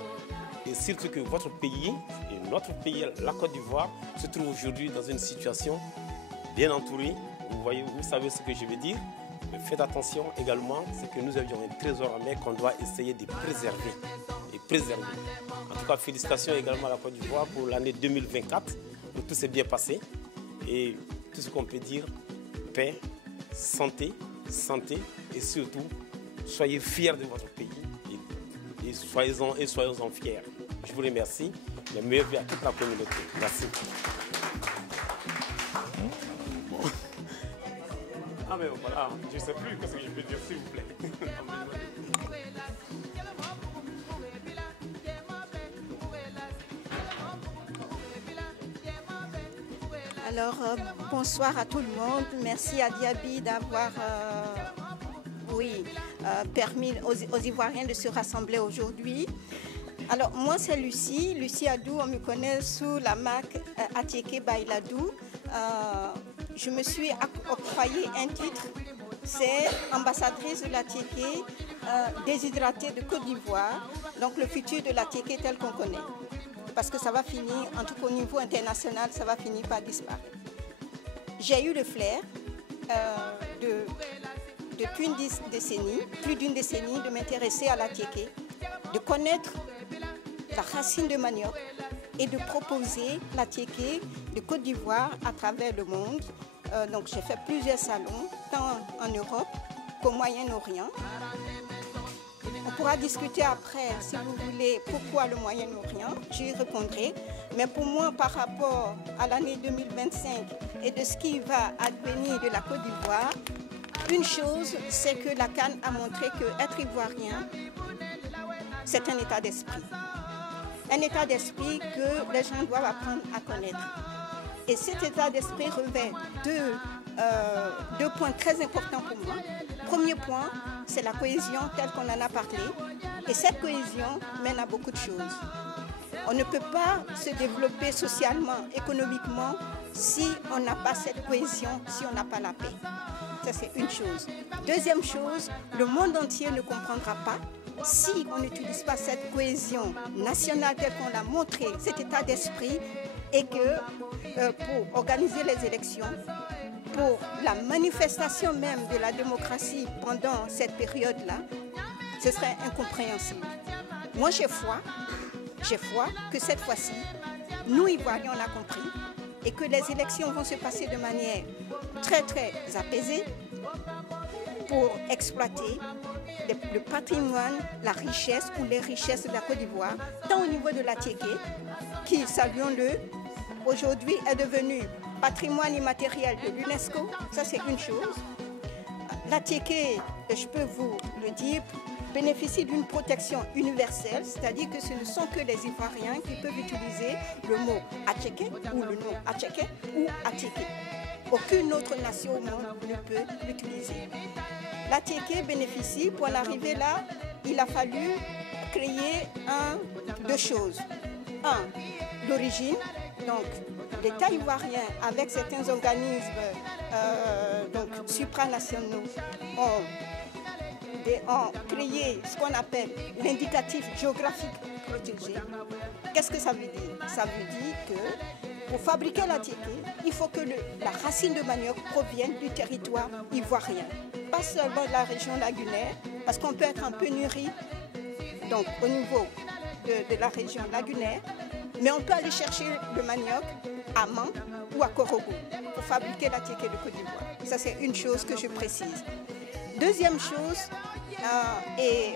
Et surtout que votre pays, et notre pays, la Côte d'Ivoire, se trouve aujourd'hui dans une situation bien entourée. Vous voyez, vous savez ce que je veux dire. Mais faites attention également, c'est que nous avions un trésor en mer qu'on doit essayer de préserver. En tout cas, félicitations également à la Côte d'Ivoire pour l'année 2024, où tout s'est bien passé. Et tout ce qu'on peut dire, paix, santé, et surtout, soyez fiers de votre pays et soyez-en fiers. Je vous remercie. Les meilleurs vœux à toute la communauté. Merci. Ah mais voilà, je ne sais plus ce que je peux dire, s'il vous plaît. Alors, bonsoir à tout le monde. Merci à Diaby d'avoir permis aux Ivoiriens de se rassembler aujourd'hui. Alors, moi, c'est Lucie Adou. On me connaît sous la marque Atieke Bailadou. Je me suis octroyé un titre, c'est ambassadrice de l'Atieke déshydratée de Côte d'Ivoire. Donc, le futur de l'Atieke tel qu'on connaît. Parce que ça va finir, en tout cas au niveau international, ça va finir par disparaître. J'ai eu le flair depuis plus d'une décennie, de m'intéresser à l'Atieke, de connaître la racine de manioc et de proposer l'Atieke de Côte d'Ivoire à travers le monde. Donc j'ai fait plusieurs salons, tant en Europe qu'au Moyen-Orient. On pourra discuter après, si vous voulez, pourquoi le Moyen-Orient, j'y répondrai. Mais pour moi, par rapport à l'année 2025 et de ce qui va advenir de la Côte d'Ivoire, une chose, c'est que la CAN a montré qu'être ivoirien, c'est un état d'esprit. Un état d'esprit que les gens doivent apprendre à connaître. Et cet état d'esprit revêt deux points très importants pour moi. Premier point, c'est la cohésion telle qu'on en a parlé. Et cette cohésion mène à beaucoup de choses. On ne peut pas se développer socialement, économiquement, si on n'a pas cette cohésion, si on n'a pas la paix. Ça, c'est une chose. Deuxième chose, le monde entier ne comprendra pas si on n'utilise pas cette cohésion nationale telle qu'on l'a montré, cet état d'esprit, et que pour organiser les élections, pour la manifestation même de la démocratie pendant cette période-là, ce serait incompréhensible. Moi, j'ai foi que cette fois-ci, nous, Ivoiriens, on a compris et que les élections vont se passer de manière très, très apaisée pour exploiter le patrimoine, la richesse ou les richesses de la Côte d'Ivoire, tant au niveau de la Tiéké, qui, savions-le, aujourd'hui est devenu patrimoine immatériel de l'UNESCO, ça c'est une chose. La Tiéké, je peux vous le dire, bénéficie d'une protection universelle, c'est-à-dire que ce ne sont que les Ivoiriens qui peuvent utiliser le mot Atchéké ou le nom Atchéké ou Atiéké. Aucune autre nation au monde ne peut l'utiliser. La Tiéké bénéficie, pour en arriver là, il a fallu créer deux choses. L'origine, donc l'État ivoirien avec certains organismes supranationaux ont créé ce qu'on appelle l'indicatif géographique protégé. Qu'est-ce que ça veut dire? Ça veut dire que pour fabriquer la Tiéké, il faut que la racine de manioc provienne du territoire ivoirien, pas seulement de la région lagunaire, parce qu'on peut être en pénurie donc, au niveau de la région lagunaire, mais on peut aller chercher le manioc à Mans ou à Korogo pour fabriquer la Tiéké de Côte d'Ivoire. Ça, c'est une chose que je précise. Deuxième chose, et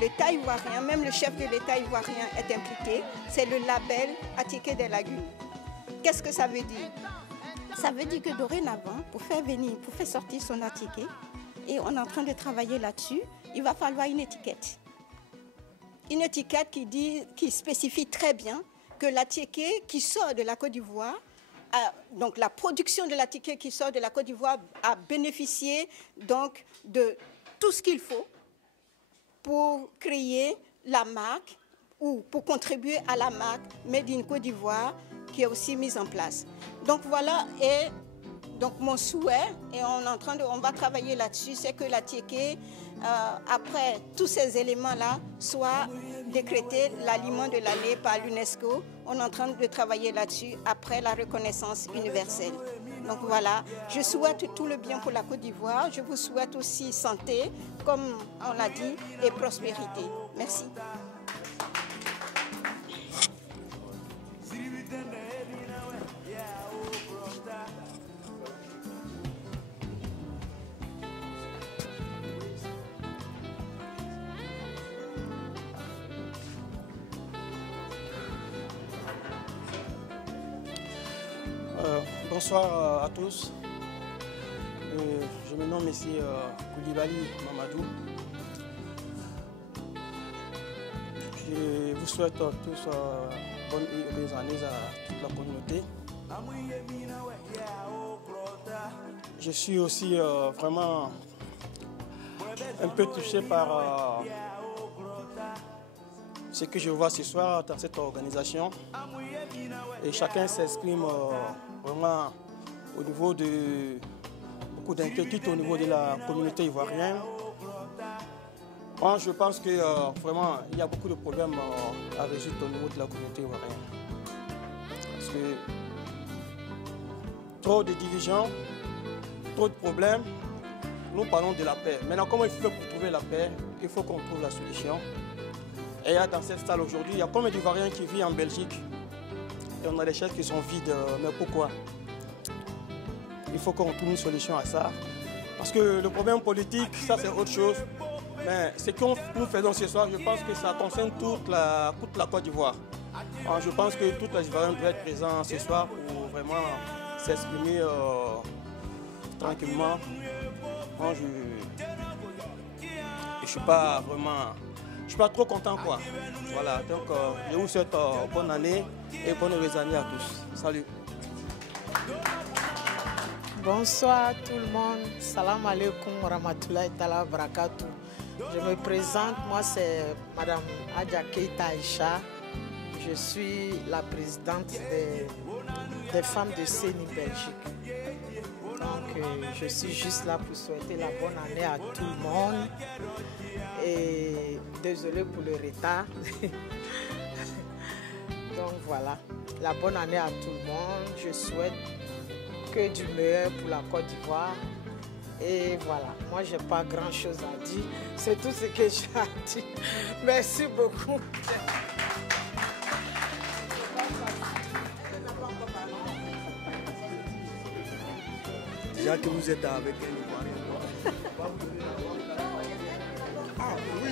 l'État ivoirien, même le chef de l'État ivoirien est impliqué, c'est le label Atiéké des Lagunes. Qu'est-ce que ça veut dire? Ça veut dire que dorénavant, pour faire sortir son Atiéké, et on est en train de travailler là-dessus, il va falloir une étiquette. Une étiquette qui spécifie très bien que l'Atiéké qui sort de la Côte d'Ivoire, donc la production de l'Atiéké qui sort de la Côte d'Ivoire a bénéficié donc de tout ce qu'il faut pour créer la marque ou pour contribuer à la marque Made in Côte d'Ivoire qui est aussi mise en place. Donc voilà, et donc mon souhait, et on va travailler là-dessus, c'est que la Tiéké, après tous ces éléments-là, soit décrété l'aliment de l'année par l'UNESCO. On est en train de travailler là-dessus après la reconnaissance universelle. Donc voilà, je souhaite tout le bien pour la Côte d'Ivoire. Je vous souhaite aussi santé, comme on l'a dit, et prospérité. Merci. Bonsoir à tous. Je me nomme ici Koulibaly Mamadou. Je vous souhaite tous bonnes et heureuses années à toute la communauté. Je suis aussi vraiment un peu touché par ce que je vois ce soir dans cette organisation. Et chacun s'exprime vraiment au niveau de beaucoup d'inquiétudes au niveau de la communauté ivoirienne. Moi, je pense que vraiment il y a beaucoup de problèmes à résoudre au niveau de la communauté ivoirienne. Parce que trop de divisions, trop de problèmes, nous parlons de la paix. Maintenant, comment il faut pour trouver la paix? Il faut qu'on trouve la solution. Et dans cette salle aujourd'hui, il y a combien d'Ivoiriens qui vivent en Belgique? Et on a des chaises qui sont vides. Mais pourquoi? Il faut qu'on trouve une solution à ça. Parce que le problème politique, ça c'est autre chose. Mais ce que nous faisons ce soir, je pense que ça concerne toute la Côte d'Ivoire. Je pense que tous les Ivoiriens doivent être présents ce soir pour vraiment s'exprimer tranquillement. Moi, je suis pas vraiment... Je suis pas trop content, quoi. Voilà, donc je vous souhaite bonne année et bonne heureuse année à tous. Salut. Bonsoir tout le monde. Salam alaikum rahmatullahi ta'ala barakatuh. Je me présente, moi c'est Madame Adja Keita Aïcha. Je suis la présidente des femmes de CENI Belgique. Donc je suis juste là pour souhaiter la bonne année à tout le monde. Et désolé pour le retard. Donc voilà, la bonne année à tout le monde. Je souhaite que du meilleur pour la Côte d'Ivoire. Et voilà, moi j'ai pas grand chose à dire, c'est tout ce que j'ai à dire. Merci beaucoup. Déjà que vous êtes avec un Ivoirien. Ah oui.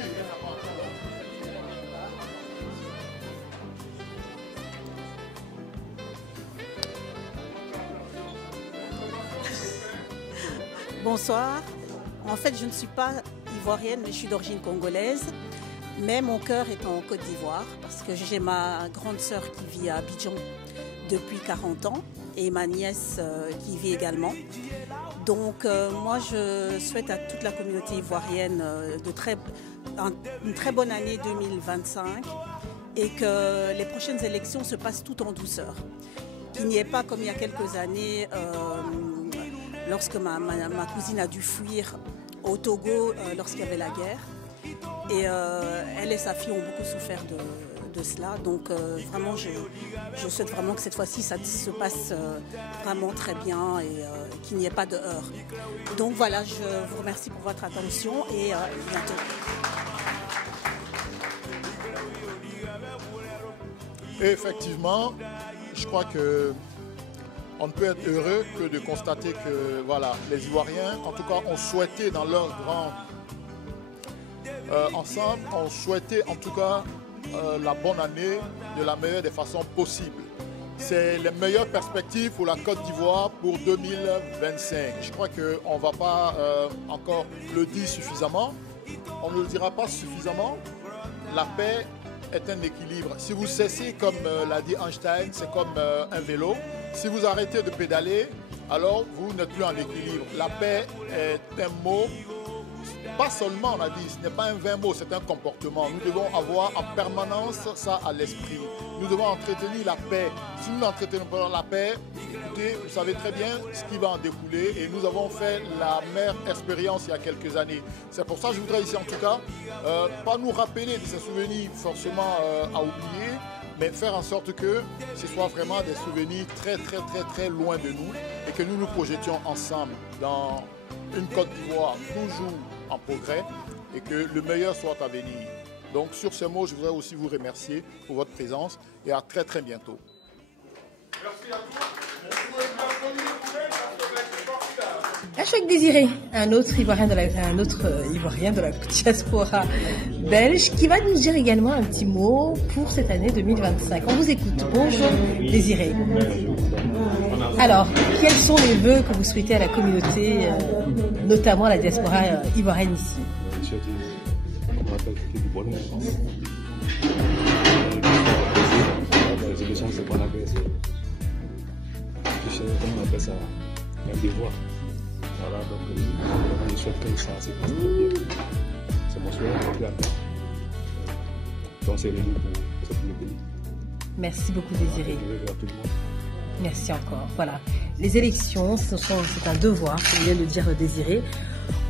Bonsoir. En fait, je ne suis pas ivoirienne, mais je suis d'origine congolaise. Mais mon cœur est en Côte d'Ivoire parce que j'ai ma grande sœur qui vit à Abidjan depuis 40 ans et ma nièce qui vit également. Donc moi, je souhaite à toute la communauté ivoirienne une très bonne année 2025 et que les prochaines élections se passent tout en douceur. Qu'il n'y ait pas comme il y a quelques années... lorsque ma cousine a dû fuir au Togo lorsqu'il y avait la guerre. Et elle et sa fille ont beaucoup souffert de cela. Donc vraiment, je souhaite vraiment que cette fois-ci, ça se passe vraiment très bien et qu'il n'y ait pas de heurts. Donc voilà, je vous remercie pour votre attention et à bientôt. Et effectivement, je crois que on ne peut être heureux que de constater que voilà, les Ivoiriens, en tout cas, ont souhaité dans leur grand ensemble, ont souhaité en tout cas la bonne année de la meilleure des façons possibles. C'est les meilleures perspectives pour la Côte d'Ivoire pour 2025. Je crois qu'on ne va pas encore le dire suffisamment. On ne le dira pas suffisamment. La paix est un équilibre. Si vous cessez, comme l'a dit Einstein, c'est comme un vélo. Si vous arrêtez de pédaler, alors vous n'êtes plus en équilibre. La paix est un mot, pas seulement on a dit, ce n'est pas un vain mot, c'est un comportement. Nous devons avoir en permanence ça à l'esprit. Nous devons entretenir la paix. Si nous n'entretenons pas la paix, écoutez, vous savez très bien ce qui va en découler et nous avons fait la meilleure expérience il y a quelques années. C'est pour ça que je voudrais ici en tout cas, pas nous rappeler de ces souvenirs forcément à oublier, mais faire en sorte que ce soit vraiment des souvenirs très très très très loin de nous et que nous nous projetions ensemble dans une Côte d'Ivoire toujours en progrès et que le meilleur soit à venir. Donc sur ces mots, je voudrais aussi vous remercier pour votre présence et à très très bientôt. Merci à tous. Achek Désiré, un autre Ivoirien de la diaspora belge, qui va nous dire également un petit mot pour cette année 2025. On vous écoute. Bonjour Désiré. Alors, quels sont les vœux que vous souhaitez à la communauté, notamment à la diaspora ivoirienne ici? Un devoir. Voilà, donc je souhaite que ça se passe très bien. C'est mon souhait de plus à faire. Donc c'est réuni pour le pays. Merci beaucoup Désiré. Merci encore. Voilà. Les élections, c'est un devoir, comme vient de dire Désiré.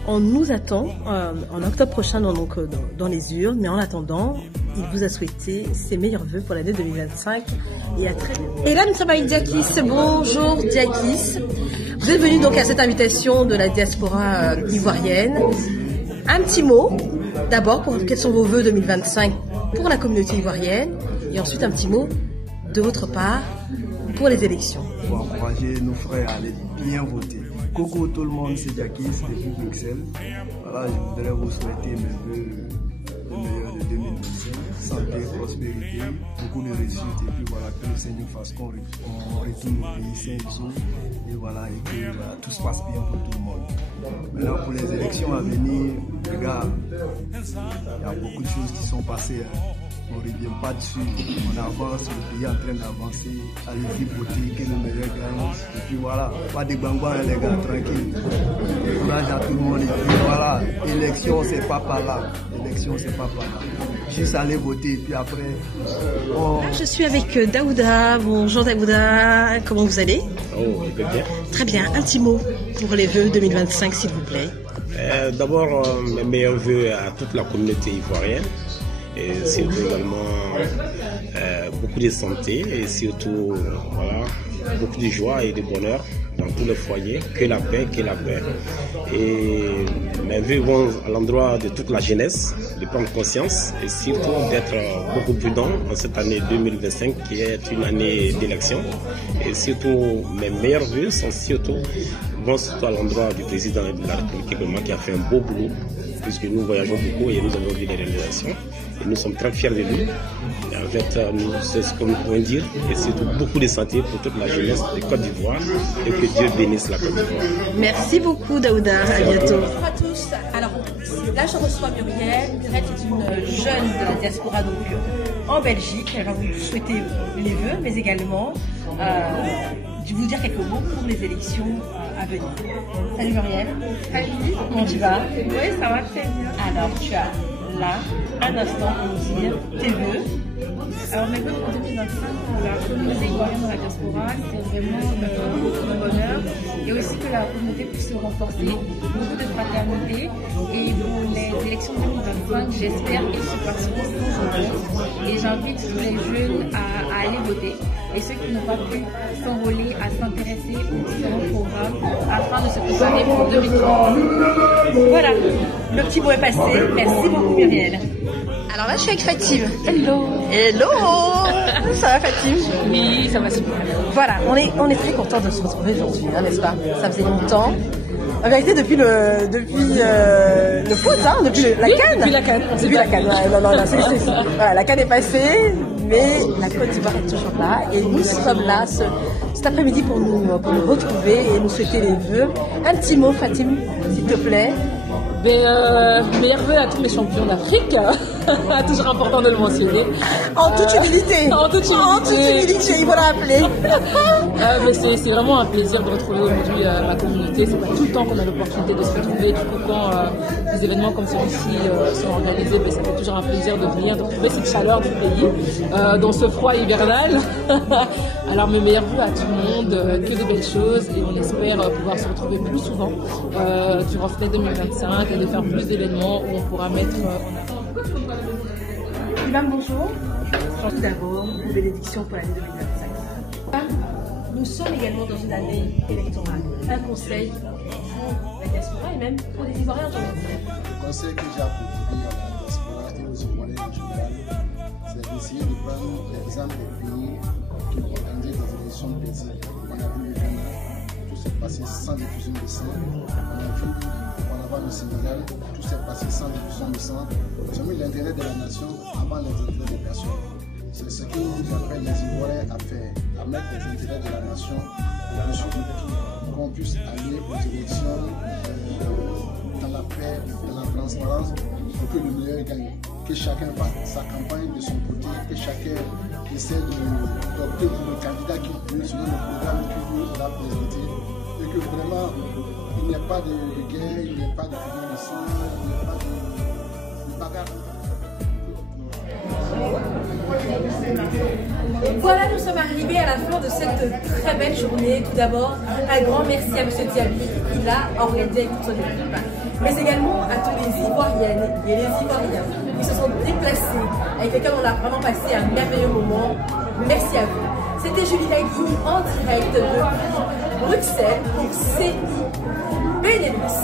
On nous attend en octobre prochain dans les urnes, mais en attendant, il vous a souhaité ses meilleurs vœux pour l'année 2025 et à très bientôt. Et là, nous sommes avec Diakis. Bonjour Diakis. Vous êtes venu donc à cette invitation de la diaspora ivoirienne. Un petit mot, d'abord, pour quels sont vos vœux 2025 pour la communauté ivoirienne, et ensuite un petit mot de votre part pour les élections. Pour encourager nos frères à aller bien voter. Coucou tout le monde, c'est Diakis depuis Bruxelles. Voilà, je voudrais vous souhaiter mes vœux le meilleur de 2025. Santé, prospérité, beaucoup de réussite et puis voilà, que le Seigneur fasse qu'on retourne au pays sain et sauf et voilà, et que voilà, tout se passe bien pour tout le monde. Maintenant pour les élections à venir, les gars, il y a beaucoup de choses qui sont passées. On ne revient pas dessus, on avance, le pays est en train d'avancer, allez-y voter, que le meilleur gagne. Et puis voilà, pas de bang-bang les gars, tranquille. Courage à tout le monde. Et puis voilà, élection c'est pas par là. Élection c'est pas par là. Juste aller voter et puis après... Je suis avec Daouda. Bonjour Daouda, comment vous allez? Oh, bien. Très bien, un petit mot pour les vœux 2025 s'il vous plaît. D'abord, mes meilleurs vœux à toute la communauté ivoirienne. Et surtout également beaucoup de santé et surtout voilà, beaucoup de joie et de bonheur dans tous les foyers, que la paix, que la paix. Et mes vœux vont à l'endroit de toute la jeunesse, de prendre conscience et surtout d'être beaucoup prudent en cette année 2025 qui est une année d'élection. Et surtout, mes meilleurs vœux vont surtout à l'endroit du président de la République qui a fait un beau boulot, puisque nous voyageons beaucoup et nous avons vu les réalisations. Et nous sommes très fiers de lui. Et en fait, c'est ce que nous pouvons dire. Et surtout beaucoup de santé pour toute la jeunesse de Côte d'Ivoire et que Dieu bénisse la Côte d'Ivoire. Merci beaucoup Daouda, à bientôt. Bonjour à tous. Alors là je reçois Muriel. Muriel est une jeune de la diaspora donc en Belgique. Elle va vous souhaiter les vœux, mais également vous dire quelques mots pour les élections à venir. Salut Muriel. Salut. Comment tu vas? Oui, ça va très bien. Alors tu as là un instant pour nous dire tes vœux. Alors mes vœux pour 2025 pour la communauté ivoirienne dans la diaspora, c'est vraiment beaucoup de bonheur et aussi que la communauté puisse se renforcer, beaucoup de fraternité, et pour les élections 2025 j'espère qu'elles se passeront sans violence et j'invite tous les jeunes à aller voter et ceux qui n'ont pas pu s'enrôler à s'intéresser aux différents programmes afin de se préparer pour 2030. Voilà, le petit mot est passé. Merci beaucoup Muriel. Alors là je suis avec Fatim. Hello. Hello. Ça va Fatim? Oui, ça va super. Voilà, on est très contents de se retrouver aujourd'hui, hein, n'est-ce pas? Ça faisait longtemps. En vérité, depuis le foot, hein, depuis la CAN. Depuis la CAN. Depuis la CAN. Ouais, voilà, la CAN est passée, mais la Côte d'Ivoire est toujours là. Et nous sommes là cet après-midi pour nous retrouver et nous souhaiter les vœux. Un petit mot, Fatim, s'il te plaît. Meilleurs vœux à tous les champions d'Afrique. Toujours important de le mentionner. En toute humilité. En toute humilité, il faut la rappeler. C'est vraiment un plaisir de retrouver aujourd'hui ma communauté. C'est pas tout le temps qu'on a l'opportunité de se retrouver. Du coup, quand des événements comme celui-ci sont organisés, ça fait toujours un plaisir de venir, de retrouver cette chaleur du pays, dans ce froid hivernal. Alors mes meilleurs vœux à tout le monde, que de belles choses, et on espère pouvoir se retrouver plus souvent durant cette année 2025 et de faire plus d'événements où on pourra mettre en avant. Imam, bonjour. Tout d'abord, une bénédiction pour l'année 2025. Nous sommes également dans une année électorale. Un conseil pour la diaspora et même pour les Ivoiriens en général. Le conseil que j'ai apporté à la diaspora et aux Ivoiriens en général, c'est d'essayer de prendre l'exemple des pays qui ont organisé des élections paisibles. On a vu le Ghana, tout s'est passé sans diffusion de sang. On a vu le Sénégal, tout s'est passé sans diffusion de sang. J'ai mis l'intérêt de la nation avant les intérêts des personnes. C'est ce que j'appelle les Ivoiriens à faire, à mettre les intérêts de la nation au-dessus de tout, qu'on puisse aller aux élections dans la paix, dans la transparence, pour que le meilleur gagne. Que chacun fasse sa campagne de son côté, que chacun essaie d'opter pour le candidat qu'il veut, selon le programme qu'il veut la présenter, et que vraiment il n'y a pas de guerre, il n'y a pas de fusion de sang, il n'y a pas de bagarre. Voilà, nous sommes arrivés à la fin de cette très belle journée. Tout d'abord, un grand merci à M. Diaby qui l'a organisé avec toute son équipe, mais également à tous les Ivoiriennes et les Ivoiriens qui se sont déplacés, avec lesquels on a vraiment passé un merveilleux moment. Merci à vous. C'était Julie Lagui en direct de Bruxelles pour CI Benelux.